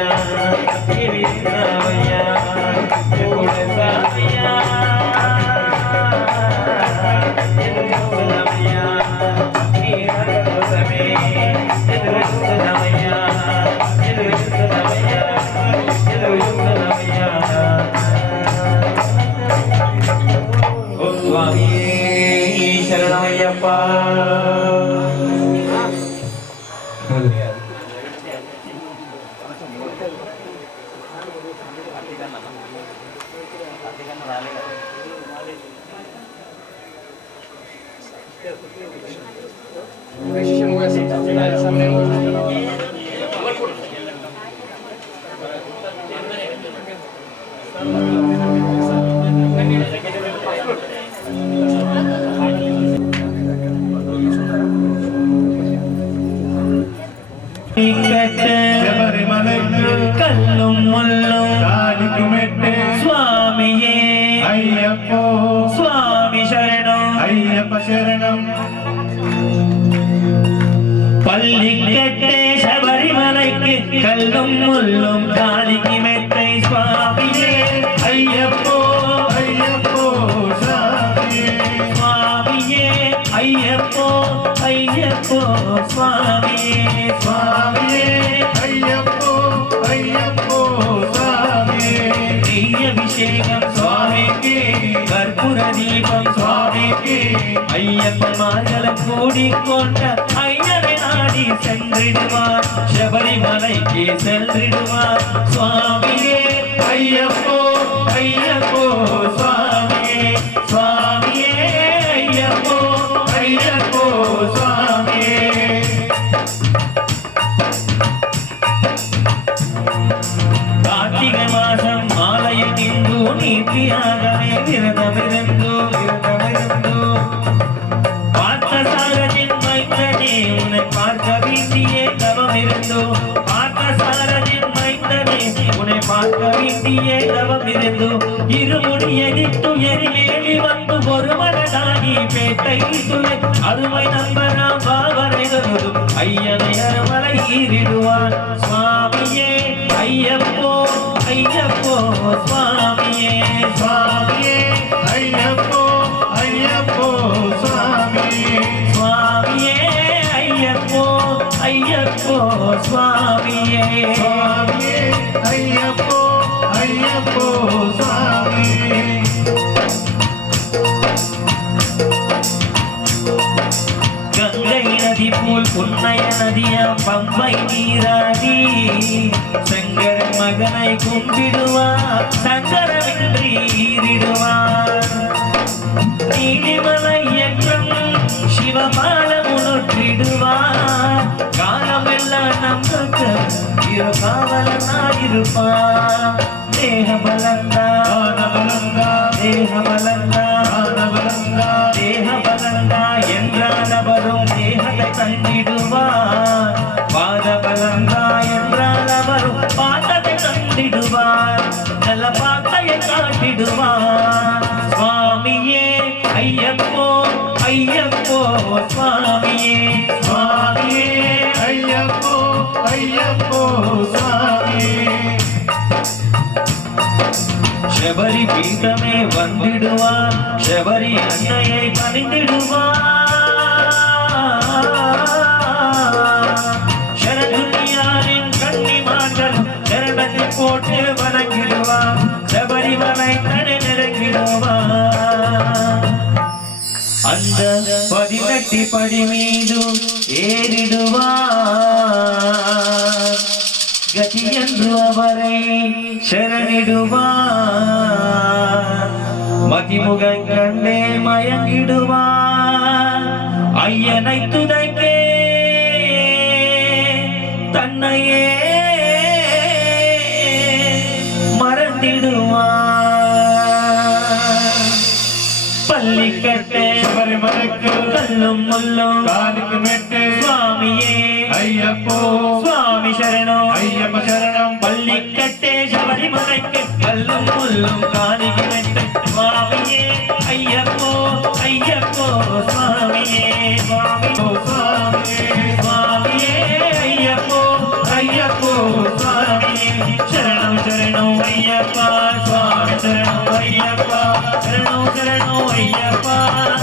ఏమిస్తావయ్యా ఎప్పుడెస్తావయ్యా ఓ స్వామి శరణమయ్యప్ప కల్லும் ముల్லும் స్వామియే అయ్యప్ప స్వామి శరణం అయ్యప్ప శరణం పల్లికట్టే శబరిమలైకి கல்லும் முள்ளும் காலிக்கு மெத்தை சுவாமியே ஐயப்போ ஐயப்போ சுவாமியே சுவாமியே ஐயப்போ ஐயப்போ சுவாமியே சுவாமியே ஐயப்போ ஐயப்போ சுவாமியே அபிஷேகம் சுவாமிக்கு கற்பூர தீபம் சுவாமிக்கு ஐயப்பன்மார்களும் கூடிக்கொண்ட ஐயனை நாடி சென்றிடுவார் சபரிமலைக்கு சென்றிடுவார் சுவாமியே ஐயப்போ ஐயப்போ சுவாமியே சுவாமியே ஐயப்போ ஐயப்போ சுவாமியே கார்த்திகை மாதம் மாலையில் நின்று நீத்தியாகவே விரதமிருந்து பார்த்த சாரதின் மைந்தனே உன்னை பார்க்க வேண்டியே தவமிருந்தோ பார்த்த சாரதின் மைந்தனே உன்னை பார்க்க வேண்டியே தவமிருந்தோ இருமுடி எதிர்த்து எரிமேலி வந்து ஒரு மனதாகி பேட்டை துளை அருமை நம்பராம் பாவரைகளும் ஐயனை அருமலை ஈரிடுவார் சுவாமியே ஐயப்போ ஐயப்போ சுவாமியே சுவாமியே ஐயப்போ ஐயப்போ சுவாமியே சுவாமியே ஐயப்போ ஐயப்போ சுவாமியே சுவாமியே ஐயப்போ ஐயப்போ சுவாமியே கங்கை நதி போல் புன்னைய நதியாம் பம்பை நீராடி சங்கரன் மகனை கும்பிடுவார் சங்கரமின்றி ஈரிடுவார் நீலிமலை என்றும் சிவபாலமுனொற்றிடுவார் காலமெல்லாம் நமக்கு இருப்பார் தேகபலந்தா தேகபலந்தா தேகபலந்தா என்றால் அவரும் தேகத்தை தந்திடுவார் பாதபலந்தா என்றால் அவரும் பாதத்தை தந்திடுவார் நல்ல பாத்தையை காட்டிடுவார் சுவாமியே ஐயப்போ ஐயப்போ சுவாமியே சுவாமியே ஐயப்போ ஐயப்போ சுவாமியே शबरी पीठ में वंदिடுவார் शबरी अन्नैயை பணிந்திடுவார் शरणुनियाரின் கன்னிமார்கள் சரணத்தில் போட்டு வணங்கிடுவார் शबரிமலை தடை நெருங்கிடுவார் அந்த 18 படி மீது ஏறிடுவார் गति अवरे शरणिडुवार मतिमुगं कंडे मयंगिडुवार अय्यनै तुदंगे तन्नैये मरंदिडुवार पल्लिकट्टे शबरिमलैक्कु कल्लुम मुल्लुम कालिक्कु मेट्टे स्वामिये अय्यप्पो स्वामी शरणम अय्यप्प शरणम पल्लिकट्टे शबरिमलैक्कु कल्लुम मुल्लुम कालिक्कु मेट्टे स्वामिये अय्यप्पो अय्यप्पो स्वामिये स्वामियो स्वामिये स्वामिये अय्यप्पो अय्यप्पो स्वामिये शरणम शरणम अय्यप्प स्वामी शरणम अय्यप्प शरणम शरणम अय्यप्प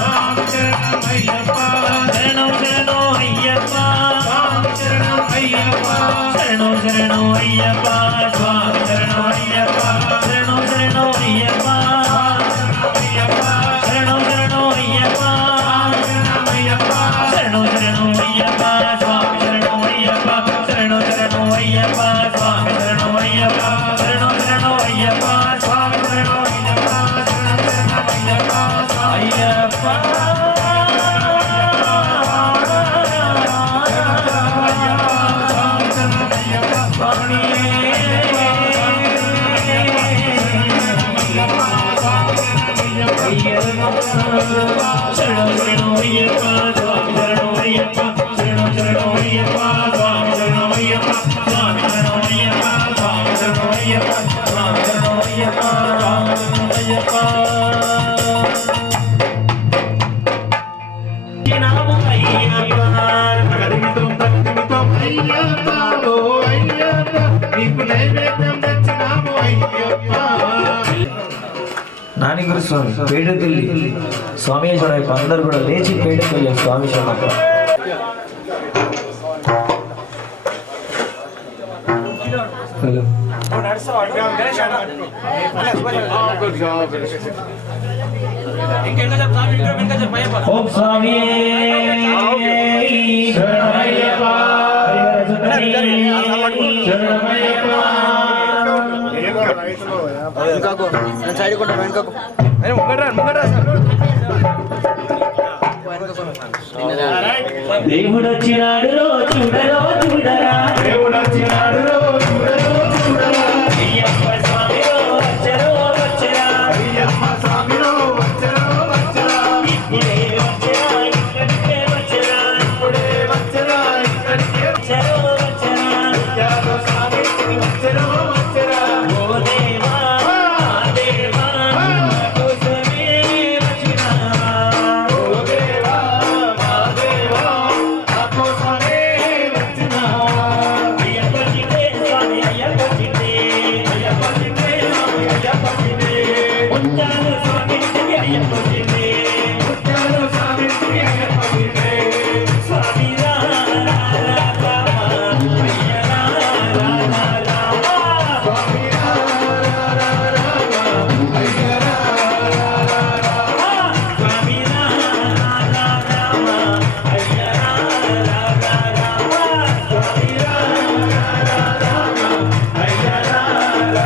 स्वामी शरणम अय्यप्प शरणम शरणम अय्यप्प स्वामी शरणम अय्यप्प शरणम शरणम अय्यप्प स्वामी शरणम अय्यप्प शरणम शरणम अय्यप्प शरणम शरणम अय्यप्प शरणम शरणम अय्यप्प स्वामी शरणम अय्यप्प शरणम शरणम अय्यप्प स्वामी शरणम अय्यप्प शरणम शरणम अय्यप्प स्वामी शरणम अय्यप्प शरणम शरणम अय्यप्प अय्यप्प నాని గురుస్వామి పేటకెళ్ళి స్వామి వైపు అందరు కూడా లేచి పేటకెళ్ళి స్వామి శరణప్ప. హలో ఓం స్వామి శరణమయ్యప్ప శరణమయ్యప్ప. దేవుడు వచ్చినాడు చూడరో చూడరా, దేవుడు వచ్చినాడు చూడరో చూడరా, అయ్యప్ప స్వామిలో వచ్చరో వచ్చరా, అయ్యప్ప స్వామిలో వచ్చరో వచ్చరా, ఇప్పుడే వచ్చరా ఇక్కడికే వచ్చరా, ఇప్పుడే వచ్చరా ఇక్కడికే వచ్చరో వచ్చరా, వచ్చరో స్వామికి వచ్చరో వచ్చరా. ఓ దేవా దేవా కోసమే వచ్చినా, ఓ దేవా దేవా కోసమే వచ్చినా. అయ్యప్ప చిట్టే స్వామి అయ్యప్ప చిట్టే, అయ్యప్ప చిట్టే స్వామి అయ్యప్ప చిట్టే, ముత్యాలు స్వామి అయ్యప్ప చిట్టే, ముత్యాలు స్వామి అయ్యప్ప చిట్టే. స్వామి రామ రామ అయ్య రామ రామ రామ, స్వామి రామ రామ అయ్య రామ రామ, స్వామి రామ రామ అయ్య రామ రామ, స్వామి రామ అయ్య రామ.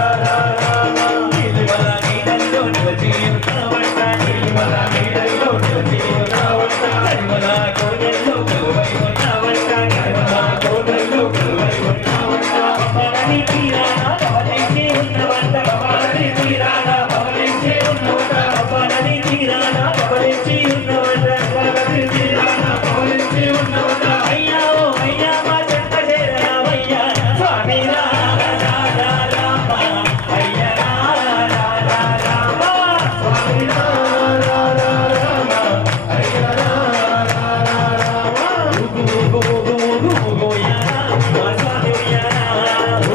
నిర్మల నీడల్లో నిలిచి ఉన్నవంట, నిర్మల నీడల్లో నిలిచి ఉన్నవంట, నిర్మల కోడల్లో కొలువై ఉన్నవంట, నిర్మల కోడల్లో కొలువై ఉన్నవంట. భవని తీరాన భవనించి ఉన్నవంట, భవని తీరాన భవనించి ఉన్నవంట, భవని తీరాన భవనించి ఉన్నవంట, భవని తీరాన భవనించి ఉన్నవంట. అయ్యా ఓ అయ్యా మా చెంత చేరావయ్యా, స్వామి రామ రామ రామ అయ్య రామ రామ రామ, స్వామి రామ రామ అయ్య రామ రామ. ఉగు ఉగు ఉగు ఉగు ఉగు ఉయ్యాల, మా స్వామి ఉయ్యాల,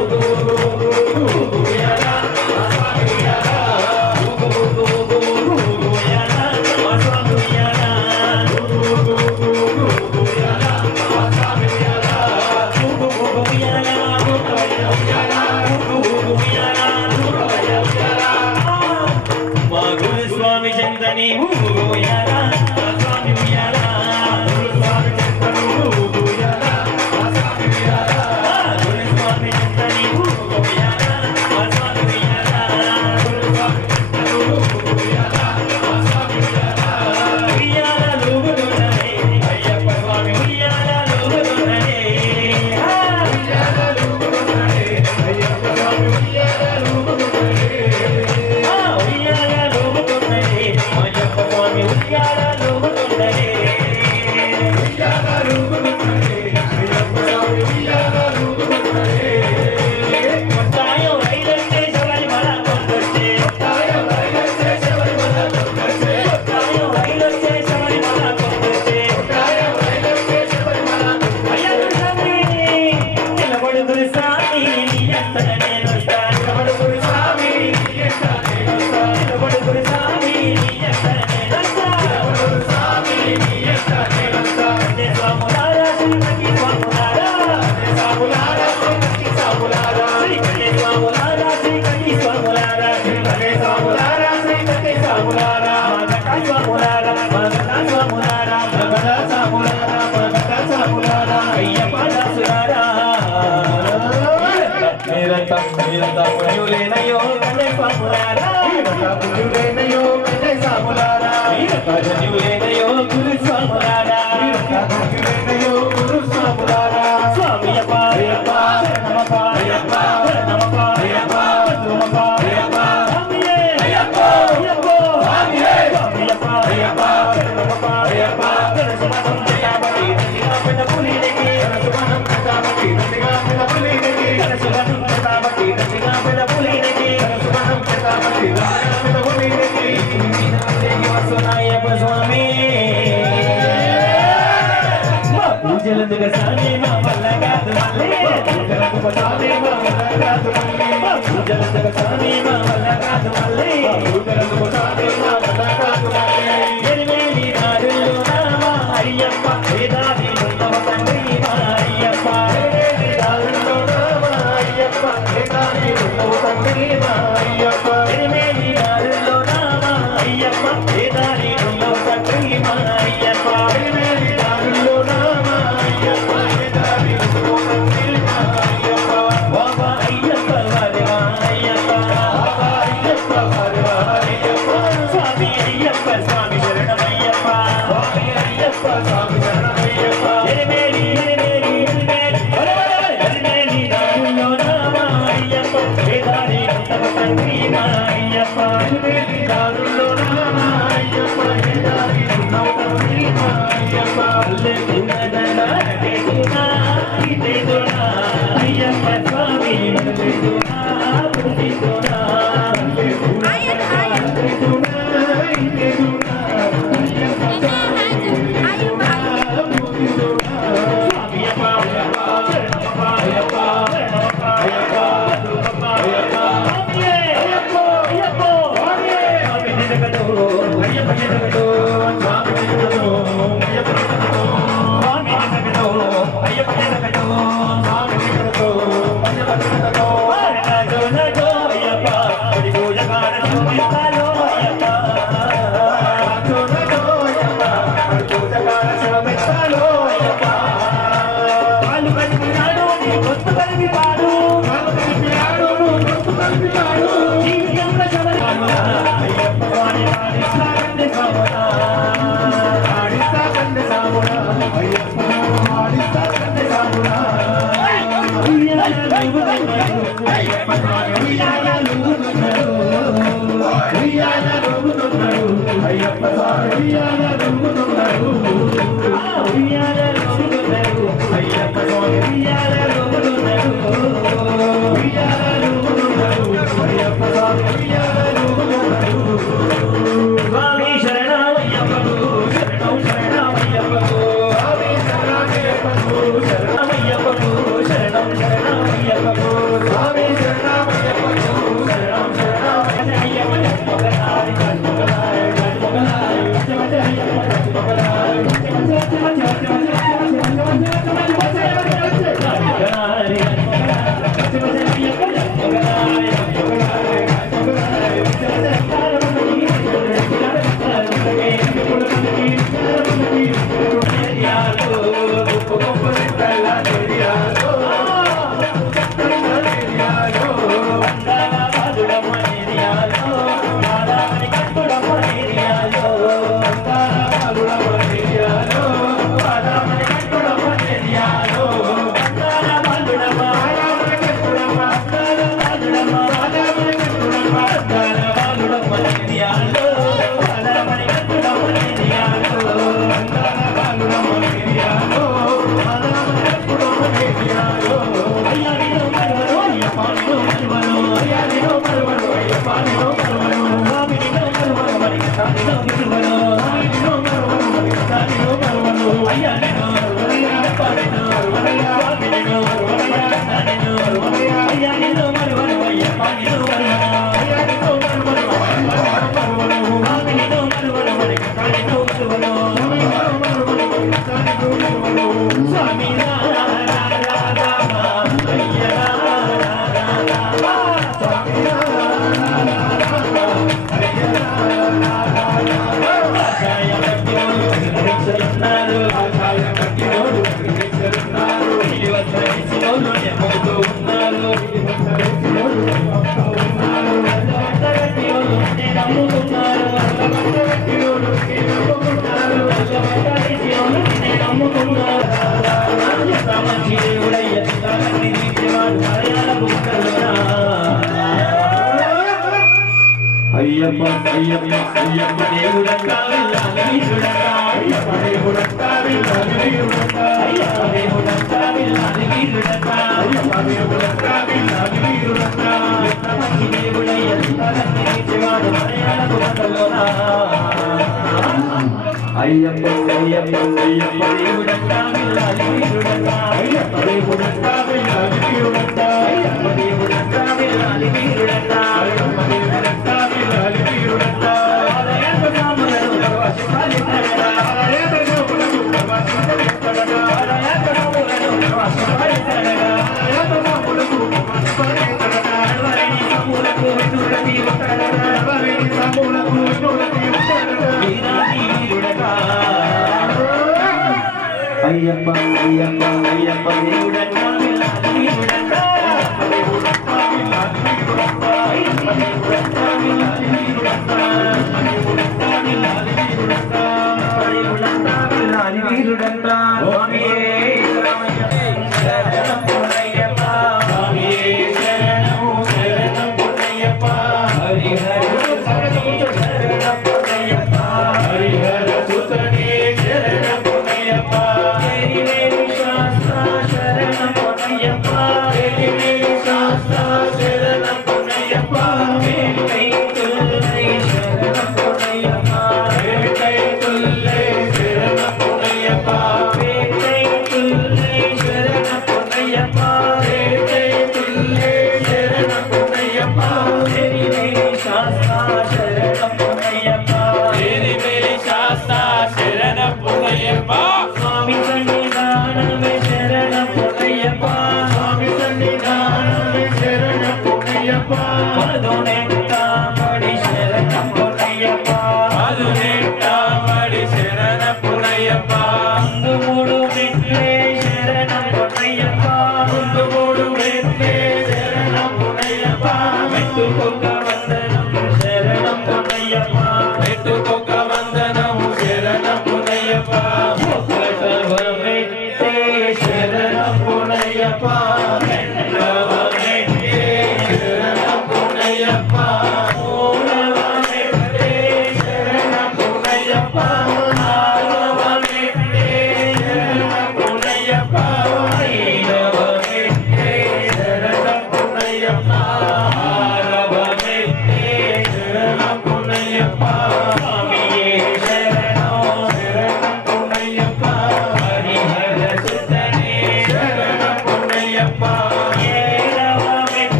ఉగు ఉగు ఉగు ఉగు ఉగు ఉయ్యాల, మా స్వామి ఉయ్యాల, ఉగు ఉగు ఉగు ఉగు ఉగు ఉయ్యాల, మా స్వామి ఉయ్యాల, ఉగు ఉగు ఉగు ఉగు ఉగు ఉయ్యాల, మా స్వామి ఉయ్యాల, ఉగు ఉగు ఉయ్యాల, ఉయ్యాల ఉగు ఉగు ఉయ్యాల, ఉయ్యాల. మా గురు స్వామి చెంతని ఊగు ఉయ్యాల, మా స్వామి ఉయ్యాల, గురు స్వామి చెంతని ఊగు ఉయ్యాల, మా స్వామి ఉయ్యాల, గురు స్వామి చెంతని ఊగు ఉయ్యాల, మా స్వామి ఉయ్యాల, గురు స్వామి చెంతని ఊగు ఉయ్యాల, మా స్వామి ఉయ్యాల. ఉయ్యాల లూగుతున్నదే అయ్యప్ప స్వామి ఉయ్యాల లూగుతున్నదే, ఉయ్యాల లూగుతున్నదే అయ్యప్ప స్వామి ఉయ్యాల లూగుతున్నదే, ఉయ్యాల లూగుతున్నదే అయ్యప్ప స్వామి ఉయ్యాల లూగుతున్నదే, ఉయ్యాల లూగుతున్నదే అయ్యప్ప స్వామి ఉయ్యాల లూగుతున్నదే. కొట్టాయో రైలొచ్చే శబరిమల కొండొచ్చే, కొట్టాయో రైలొచ్చే శబరిమల కొండొచ్చే, కొట్టాయో రైలొచ్చే శబరిమల కొండొచ్చే, కొట్టాయో రైలొచ్చే శబరిమల కొండొచ్చే. అయ్యప్ప స్వామి నిలబడు గురు స్వామి నీ అంత నేనొస్తా, నిలబడు గురు స్వామి నీ అంత నేనొస్తా, నిలబడు గురు స్వామి నీ అంత నేనొస్తా, నిలబడు గురు స్వామి నీ అంత నేనొస్తా. అంటే స్వాములారా శ్రీమతి స్వాములారా, అంటే స్వాములారా శ్రీమతి స్వాములారా, శ్రీమతి స్వాములారా శ్రీమతి స్వాములారా, శ్రీమతి స్వాములారా శ్రీమతి స్వాములారా, మగట స్వాములారా మగట స్వాములారా, మగట స్వాములారా మగట స్వాములారా, అయ్యప్ప దాసులారా. మీరంతా మీరంతా పుణ్యులేనయో కన్య స్వాములారా, మీరంతా పుణ్యులేనయో కన్య స్వాములారా, మీరంతా ధన్యులేనయో గురు స్వాములారా, మీరంతా ధన్యులేనయో గురు స్వాములారా. స్వామి అప్ప అయ్యప్ప శరణమప్ప అయ్యప్ప శరణమప్ప అయ్యప్ప శరణమప్ప అయ్యప్ప, స్వామియే అయ్యప్ప అయ్యప్ప స్వామియే, స్వామి అప్ప అయ్యప్ప శరణమప్ప అయ్యప్ప శరణమప్ప కాబట్టి నందిగా పెద్ద పులినికి, శరణమప్ప కాబట్టి నందిగా పెద్ద పులినికి, శరణమప్ప కాబట్టి నందిగా పెద్ద పులినికి, శరణమప్ప కాబట్టి నందిగా పెద్ద పులినికి. వస్తున్నాయప్ప స్వామి మా పూజలందుకు స్వామి మా వల్ల కాదు మళ్ళీ, పూజలకు స్వామి మా వల్ల కాదు పూజలకు స్వామి మా వల్ల కాదు మళ్ళీ పూజలకు స్వామి మా వల్ల కాదు మళ్ళీ ఎరివేలి నాడుల్లో మా అయ్యప్ప వేదాది ఉన్నవ తండ్రి మా అయ్యప్ప ఎరివేలి నాడుల్లో మా అయ్యప్ప వేదాది ఉన్నవ తండ్రి మా అయ్యప్ప ఎరివేలి నాడుల్లో మా అయ్యప్ప వేదాది ఉన్నవ తండ్రి మా అయ్యప్ప ఎరివేలి నాడుల్లో మా అయ్యప్ప వేదాది ఉన్నవ తండ్రి మా అయ్యప్ప బాబా అయ్యప్ప వారేవా అయ్యప్ప బాబా అయ్యప్ప వారేవా అయ్యప్ప స్వామి అయ్యప్ప స్వామి శరణమయ్యప్ప స్వామి అయ్యప్ప స్వామి శరణమయ్యప్ప ఎరిమేలి ఎరిమేలి ఎరిమేలి ఎరిమేలి దారుల్లో నామ అయ్యప్ప వేదారి ఉన్నవ తండ్రి మా అయ్యప్ప ఎరిమేలి దారుల్లో నామ అయ్యప్ప వేదారి ఉన్నవ తండ్రి మా అయ్యప్ప అల్లె గుణదన కేతునా ఇదేదునా అయ్యప్ప స్వామి ఇదేదునా పుడిదునా అల్లె గుణదన కేతునా ఇదేదునా అయ్యప్ప స్వామి ఇదేదునా పుడిదునా అయ్యప్ప అయ్యప్ప శరణమప్ప అయ్యప్ప శరణమప్ప అయ్యప్ప దుర్గప్ప అయ్యప్ప అయ్యప్ప అయ్యప్ప స్వామి నిలకడు అయ్యప్ప నిలకడు స్వామి నిలకడు అయ్యప్ప నిలకడు స్వామి నిలకడు అయ్యప్ప నిలకడు స్వామి నిలకడు అయ్యప్ప నిలకడు నడో నడో అయ్యప్ప పడి పూజ కాడ చూపిస్తాలో అయ్యప్ప నడో నడో అయ్యప్ప పడి పూజ కాడ చూపిస్తాలో అయ్యప్ప పాలు కట్టినాడు నీ గొంతు కలిపి పాడు పాలు కట్టినాడు నువ్వు గొంతు కలిపి పాడు జీవితంలో చదవాలి అయ్యప్ప స్వామి ఆడిస్తా కంది సాముడా ఆడిస్తా కంది సాముడా అయ్యప్ప ఆడిస్తా కంది సాముడా అయ్యప్ప స్వామి ఉయ్యాలూగుతున్నాడు ఉయ్యాలూగుతున్నాడు అయ్యప్ప స్వామి ఉయ్యాలూగుతున్నాడు ఉయ్యాలూగుతున్నాడు అయ్యప్ప స్వామి ఉయ్యాలూగుతున్నాడు ఉయ్యాలూగుతున్నాడు అయ్యప్ప స్వామి ఉయ్యాలూగుతున్నాడు స్వామి శరణమయ్యప్పకు శరణం శరణమయ్యప్పకు స్వామి శరణమయ్యప్పకు శరణమయ్యప్పకు శరణం శరణమయ్యప్పకు స్వామి శరణమయ్యప్పకు శరణం శరణమయ్యప్పకు మొగలారి మొగలారి మొగలారి అయ్యప్ప అయ్యప్ప అయ్యప్ప దేవుడక్కా వీరుడక్కా అయ్యప్ప దేవుడక్కా వీరుడక్కా అయ్యప్ప దేవుడక్కా వీరుడక్కా అయ్యప్ప దేవుడక్కా వీరుడక్కా మంచి దేవుడయ్య జీవాడు మలయాళపు మండలోనా అయ్యప్ప అయ్యప్ప అయ్యప్ప దేవుడక్కా వీరుడక్కా అయ్యప్ప దేవుడక్కా వీరుడక్కా అయ్యప్ప దేవుడక్కా వీరుడక్కా వీరాది వీరుడకా అయ్యప్ప అయ్యప్ప అయ్యప్ప దేవుడకా వీరాది వీరుడకా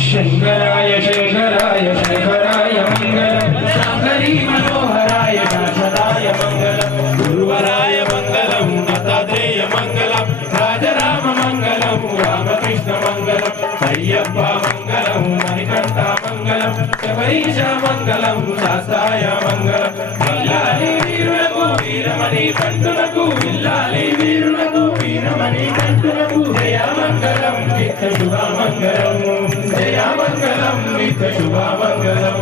शंकराय शेखराय शेखराय मंगलम शांकरी मनोहराय शाश्वताय मंगलम गुरुवराय मंगलम दत्तात्रेय मंगलम राजराम मंगलम रामकृष्ण मंगलम अय्यप्प मंगलम मणिकंठ मंगलम शबरीश मंगलम शास्ताय मंगलम इल्लाలి వీరులకు వీరమణి కంటునకు ఇల్లాలి వీరులకు వీరమణి కంటునకు జయ మంగళం నిత్య శుభ మంగళం జయ మంగళం నిత్య శుభ మంగళం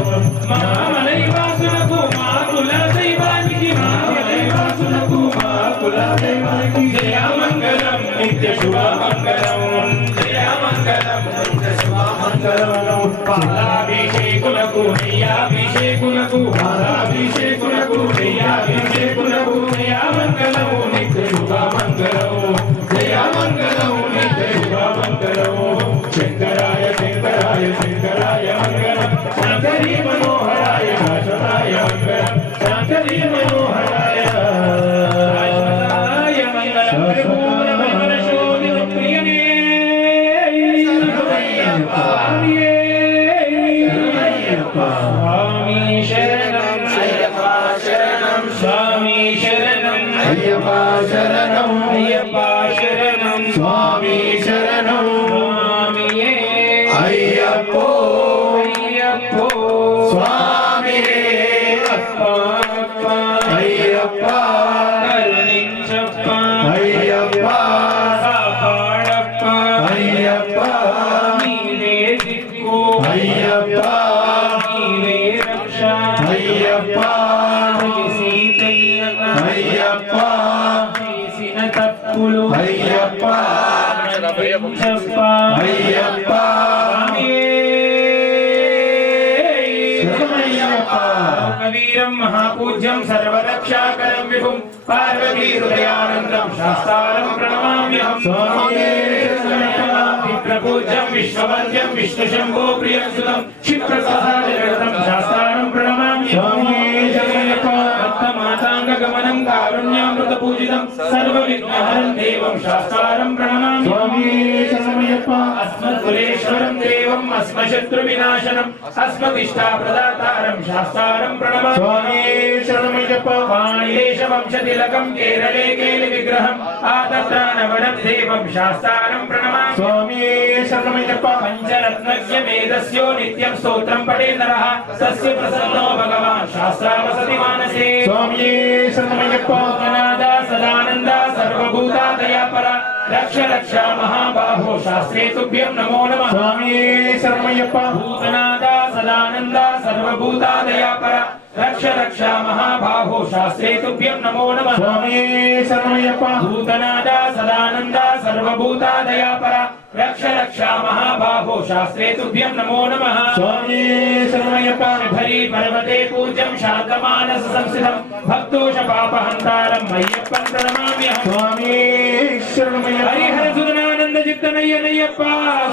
మామలై వాసునకు మా కుల దైవానికి మామలై వాసునకు మా కుల దైవానికి జయ మంగళం నిత్య శుభ మంగళం జయ మంగళం నిత్య శుభ మంగళం పాలాభిషేకులకు నెయ్యాభిషేకులకు పాలాభిషేకులకు నెయ్యాభిషేకులకు జయ మంగళం నిత్య శుభ మంగళం జయ మంగళం నిత్య శుభ మంగళం శంకరాయ శంకరాయ శంకరాయ మంగళం శాంకరీ మనోహరాయ శాశ్వతాయ మంగళం శాంకరీ మనోహరాయ శాశ్వతాయ మంగళం పరిపూర్ణ మంగళ శోభిత ప్రియనే స్వామి శరణం అయ్యప్ప శరణం స్వామి శరణం అయ్యప్ప శరణం అయ్యప్ప శరణం స్వామి శరణం స్వామియే అయ్యప్పో అయ్యప్పో స్వామియే అయ్యప్ప అయ్యప్ప చేసిన తప్పులు అయ్యప్ప క్షమించప్ప అయ్యప్ప వీరం మహాపూజ్యం సర్వరక్షాకరం విభుం పార్వతీ హృదయానందం శాస్త్రారం ప్రణమామ్యహం విప్రపూజ్యం విశ్వవంద్యం విష్ణుశంభో ప్రియం సుతం క్షిప్రసాదం శాస్త్రారం ప్రణమామ్యహం భక్తమాతాంగగమనం కారుణ్యామృత పూజితం సర్వవిఘ్నహరం దేవం శాస్త్రారం ప్రణమామ్యహం అస్మద్కులేశ్వరం దేవం అస్మశత్రు వినాశనం అస్మదిష్టాప్రదాతారం శాస్త్రారం ప్రణమామ్యహం వాణీదేశ వంశతిలకం కేరళే కేలి విగ్రహం ఆతత్రానవనం దేవం శాస్త్రారం ప్రణమామ్యహం పంచరత్నస్య వేదస్యో నిత్యం స్తోత్రం పఠే నరః తస్య ప్రసన్నో భగవాన్ శాస్త్రావసతి మానసే భూతనాదా సదానంద సర్వభూతాదయాపర రక్ష రక్ష మహాబాహో శాస్త్రే తుభ్యం నమో నమః భూతనాదా సదానంద సర్వభూతాదయాపర రక్ష రక్ష మహాబాహో శాస్త్రే తుభ్యం నమో నమః భూతనాదా సదానంద సర్వభూతాదయాపర రక్ష రక్ష మహాబాహో శాస్త్రే తుభ్యం నమో నమః శబరి పర్వతే పూజ్యం శాంతమానస సంస్థితం భక్తోష పాపహంతారం అయ్యప్పం ప్రణమామ్యహం హరిహర సుదనానంద చిత్తనయ్యనయ్యప్ప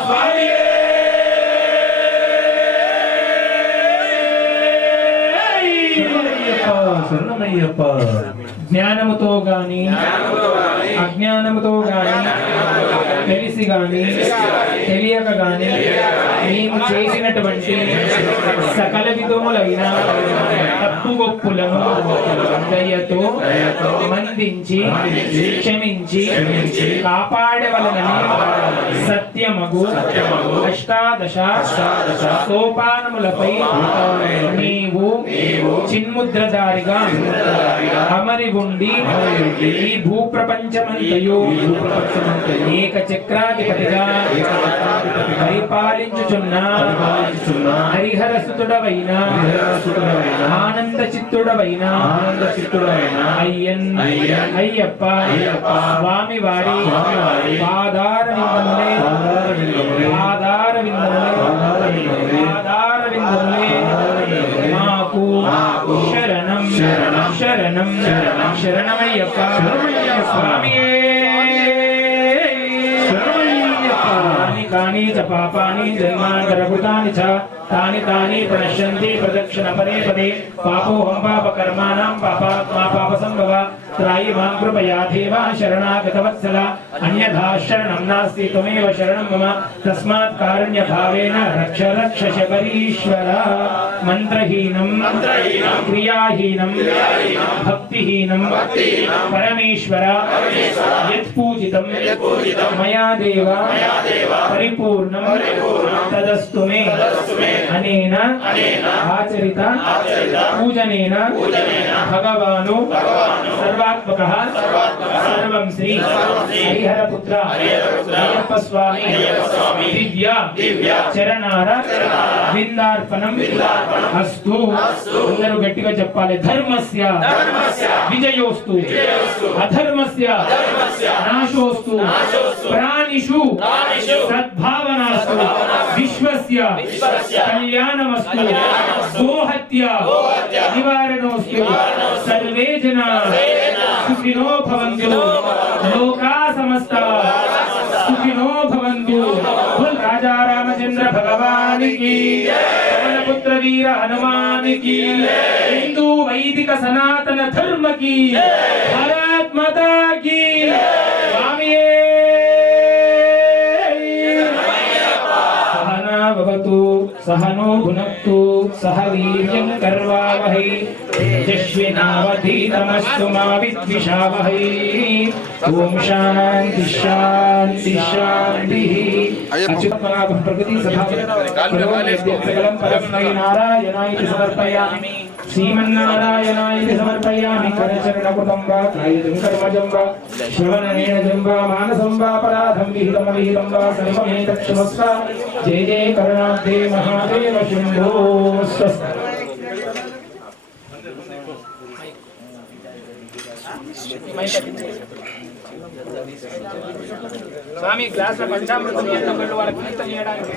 స్వామి శరణమయ్యప్ప జ్ఞానముతో గాని అజ్ఞానముతో గాని తెలిసి గాని తెలియక గాని మేము చేసినటువంటి సకల విధములైన తప్పుగొప్పులను దయతో మందించి క్షమించి కాపాడవలనని సత్యమగు అష్టాదశ సోపానములపై నీవు చిన్ముద్రధారిగా అమరి ఉండి ఈ భూప్రపంచమంతయు ఏక చక్రాధిపతిగా పరిపాలించుచున్న హరిహరసుతుడవైన ఆనంద చిత్తుడవైన అయ్యప్ప స్వామి వారి పాదార విందములే మాకు శరణం శరణం శరణమయ్యప్ప స్వామియే కాని చ పాపాని జన్మాంతరకృతాని చ తాని తాని ప్రణశ్యంతి ప్రదక్షిణ పదే పదే పాపోహం పాపకర్మాణం పాపాత్మా పాపసంభవ త్రాయి మాం కృపయా దేవ శరణాగతవత్సల అన్యథా శరణం నాస్తి త్వమేవ శరణం మమ తస్మాత్ కారుణ్యభావేన రక్ష రక్ష శబరీశ్వర మంత్రహీనం క్రియాహీనం భక్తిహీనం పరమేశ్వర యత్పూజితం మయా దేవ పరిపూర్ణం తదస్తు మే అనేన ఆచరిత పూజనేన భగవాను సర్వాత్మకః సర్వం శ్రీ హరిహరపుత్ర అయ్యప్ప స్వామి దివ్య చరణార విందార్పణం అస్తు. అందరూ గట్టిగా చెప్పాలి. ధర్మస్య విజయోస్తు అధర్మస్య నాశోస్తు ప్రాణిషు సద్భావనాస్తు విశ్వస్య కళ్యాణమస్తు గోహత్య నివారణోస్తు సర్వే జనా సుఖినో భవంతు లోకా సమస్త సుఖినో భవంతు. బోల్ రాజా రామచంద్ర భగవాన్ की पवन पुत्र वीर हनुमान की हिंदू वैदिक सनातन धर्म की भारत माता की स्वामिये सहनावतु सहनो भुनक्तु सह वीर्यं कर्वावहै तेजस्विनावधीतमस्तु मा विद्विषावहै. ओम शांति शांति शांति. प्रकृति सकलं परस्मै नारायणाय समर्पयामि. श्रीमन्नारायणाय समर्पयामि. करचरणकृतं वा कायजं कर्मजं वा श्रवणनेनजं वा मानसं वा पराधं विहितं वा सर्वमेतत्क्षमस्व. जय जय करुणाब्धे महादेव शम्भो स्वस्ति. స్వామి గ్లాసుల పంచామృతం వాళ్ళకి కీర్తన చేయడానికి